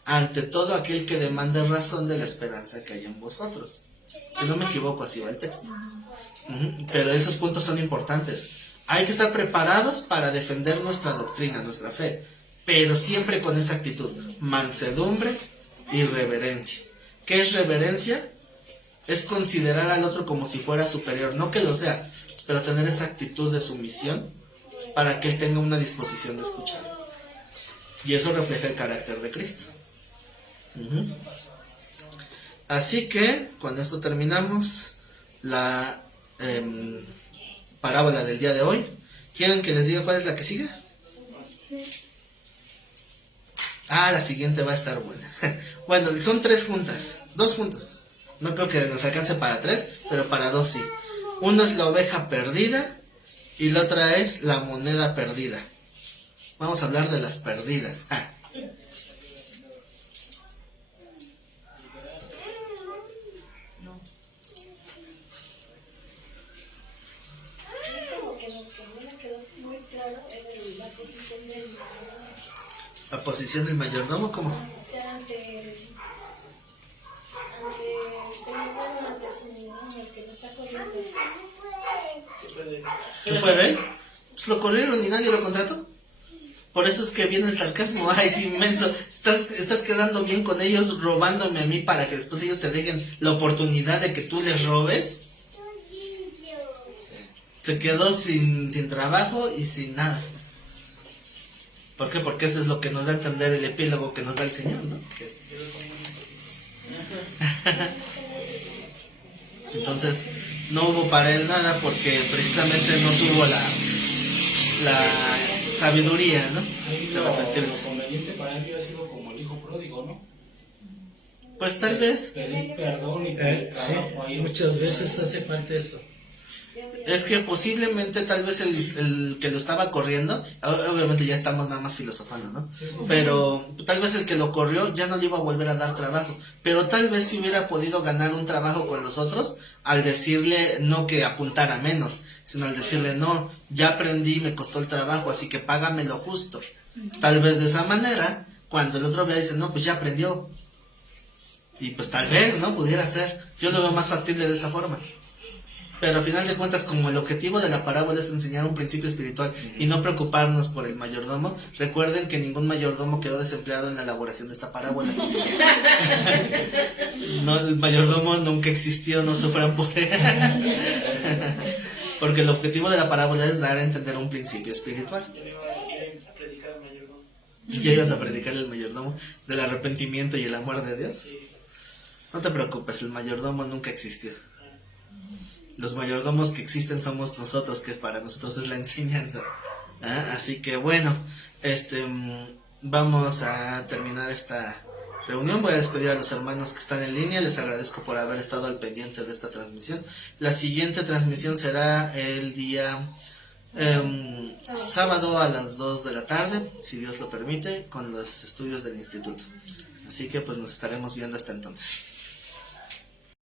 ante todo aquel que demande razón de la esperanza que hay en vosotros. Si no me equivoco, así va el texto. Ujú. Pero esos puntos son importantes. Hay que estar preparados para defender nuestra doctrina, nuestra fe, pero siempre con esa actitud, mansedumbre y reverencia. ¿Qué es reverencia? Es considerar al otro como si fuera superior, no que lo sea, pero tener esa actitud de sumisión para que él tenga una disposición de escuchar. Y eso refleja el carácter de Cristo. Ujú. Así que, con esto terminamos la parábola del día de hoy. ¿Quieren que les diga cuál es la que sigue? Ah, la siguiente va a estar buena. Bueno, son 3 juntas, 2 juntas. No creo que nos alcance para 3, pero para 2 sí. Una es la oveja perdida y la otra es la moneda perdida. Vamos a hablar de las perdidas. Como que lo que no me quedó muy claro era la posición del mayordomo. La posición del mayordomo, ¿cómo? O sea, ante el señor, bueno, ante su amo, el que lo está corriendo. ¿Qué fue de él? Pues lo corrieron y nadie lo contrató. Por eso es que viene el sarcasmo. Ay, sí, inmenso. Estás quedando bien con ellos robándome a mí para que después ellos te dejen la oportunidad de que tú les robes. Se quedó sin trabajo y sin nada. ¿Por qué? Porque eso es lo que nos da a entender el epílogo que nos da el Señor, ¿no? Entonces, no hubo para él nada porque precisamente no tuvo la sabiduría, ¿no? Ahí De lo arrepentirse. conveniente para él hubiera sido como el hijo pródigo, ¿no? Pues tal vez. Pedir perdón y pedir Sí, trabajo ahí. muchas veces hace falta eso. Es que posiblemente tal vez el que lo estaba corriendo, obviamente ya estamos nada más filosofando, ¿no? Pero tal vez el que lo corrió ya no le iba a volver a dar trabajo. Pero tal vez si hubiera podido ganar un trabajo con los otros al decirle no que apuntara menos, sino al decirle no, ya aprendí, me costó el trabajo, así que págame lo justo. Tal vez de esa manera, cuando el otro vea dice no, pues ya aprendió. Y pues tal vez, ¿no? Pudiera ser. Yo lo veo más factible de esa forma. Pero al final de cuentas, como el objetivo de la parábola es enseñar un principio espiritual y no preocuparnos por el mayordomo, recuerden que ningún mayordomo quedó desempleado en la elaboración de esta parábola. No, el mayordomo nunca existió, no sufran por él. Porque el objetivo de la parábola es dar a entender un principio espiritual. Yo iba a predicar al mayordomo. ¿Ya ibas a predicar al mayordomo del arrepentimiento y el amor de Dios? Sí. No te preocupes, el mayordomo nunca existió. Los mayordomos que existen somos nosotros, que para nosotros es la enseñanza. Así que bueno, vamos a terminar esta reunión. Voy a despedir a los hermanos que están en línea. Les agradezco por haber estado al pendiente de esta transmisión. La siguiente transmisión será el día sábado a las 2 de la tarde, si Dios lo permite, con los estudios del instituto. Así que pues nos estaremos viendo hasta entonces.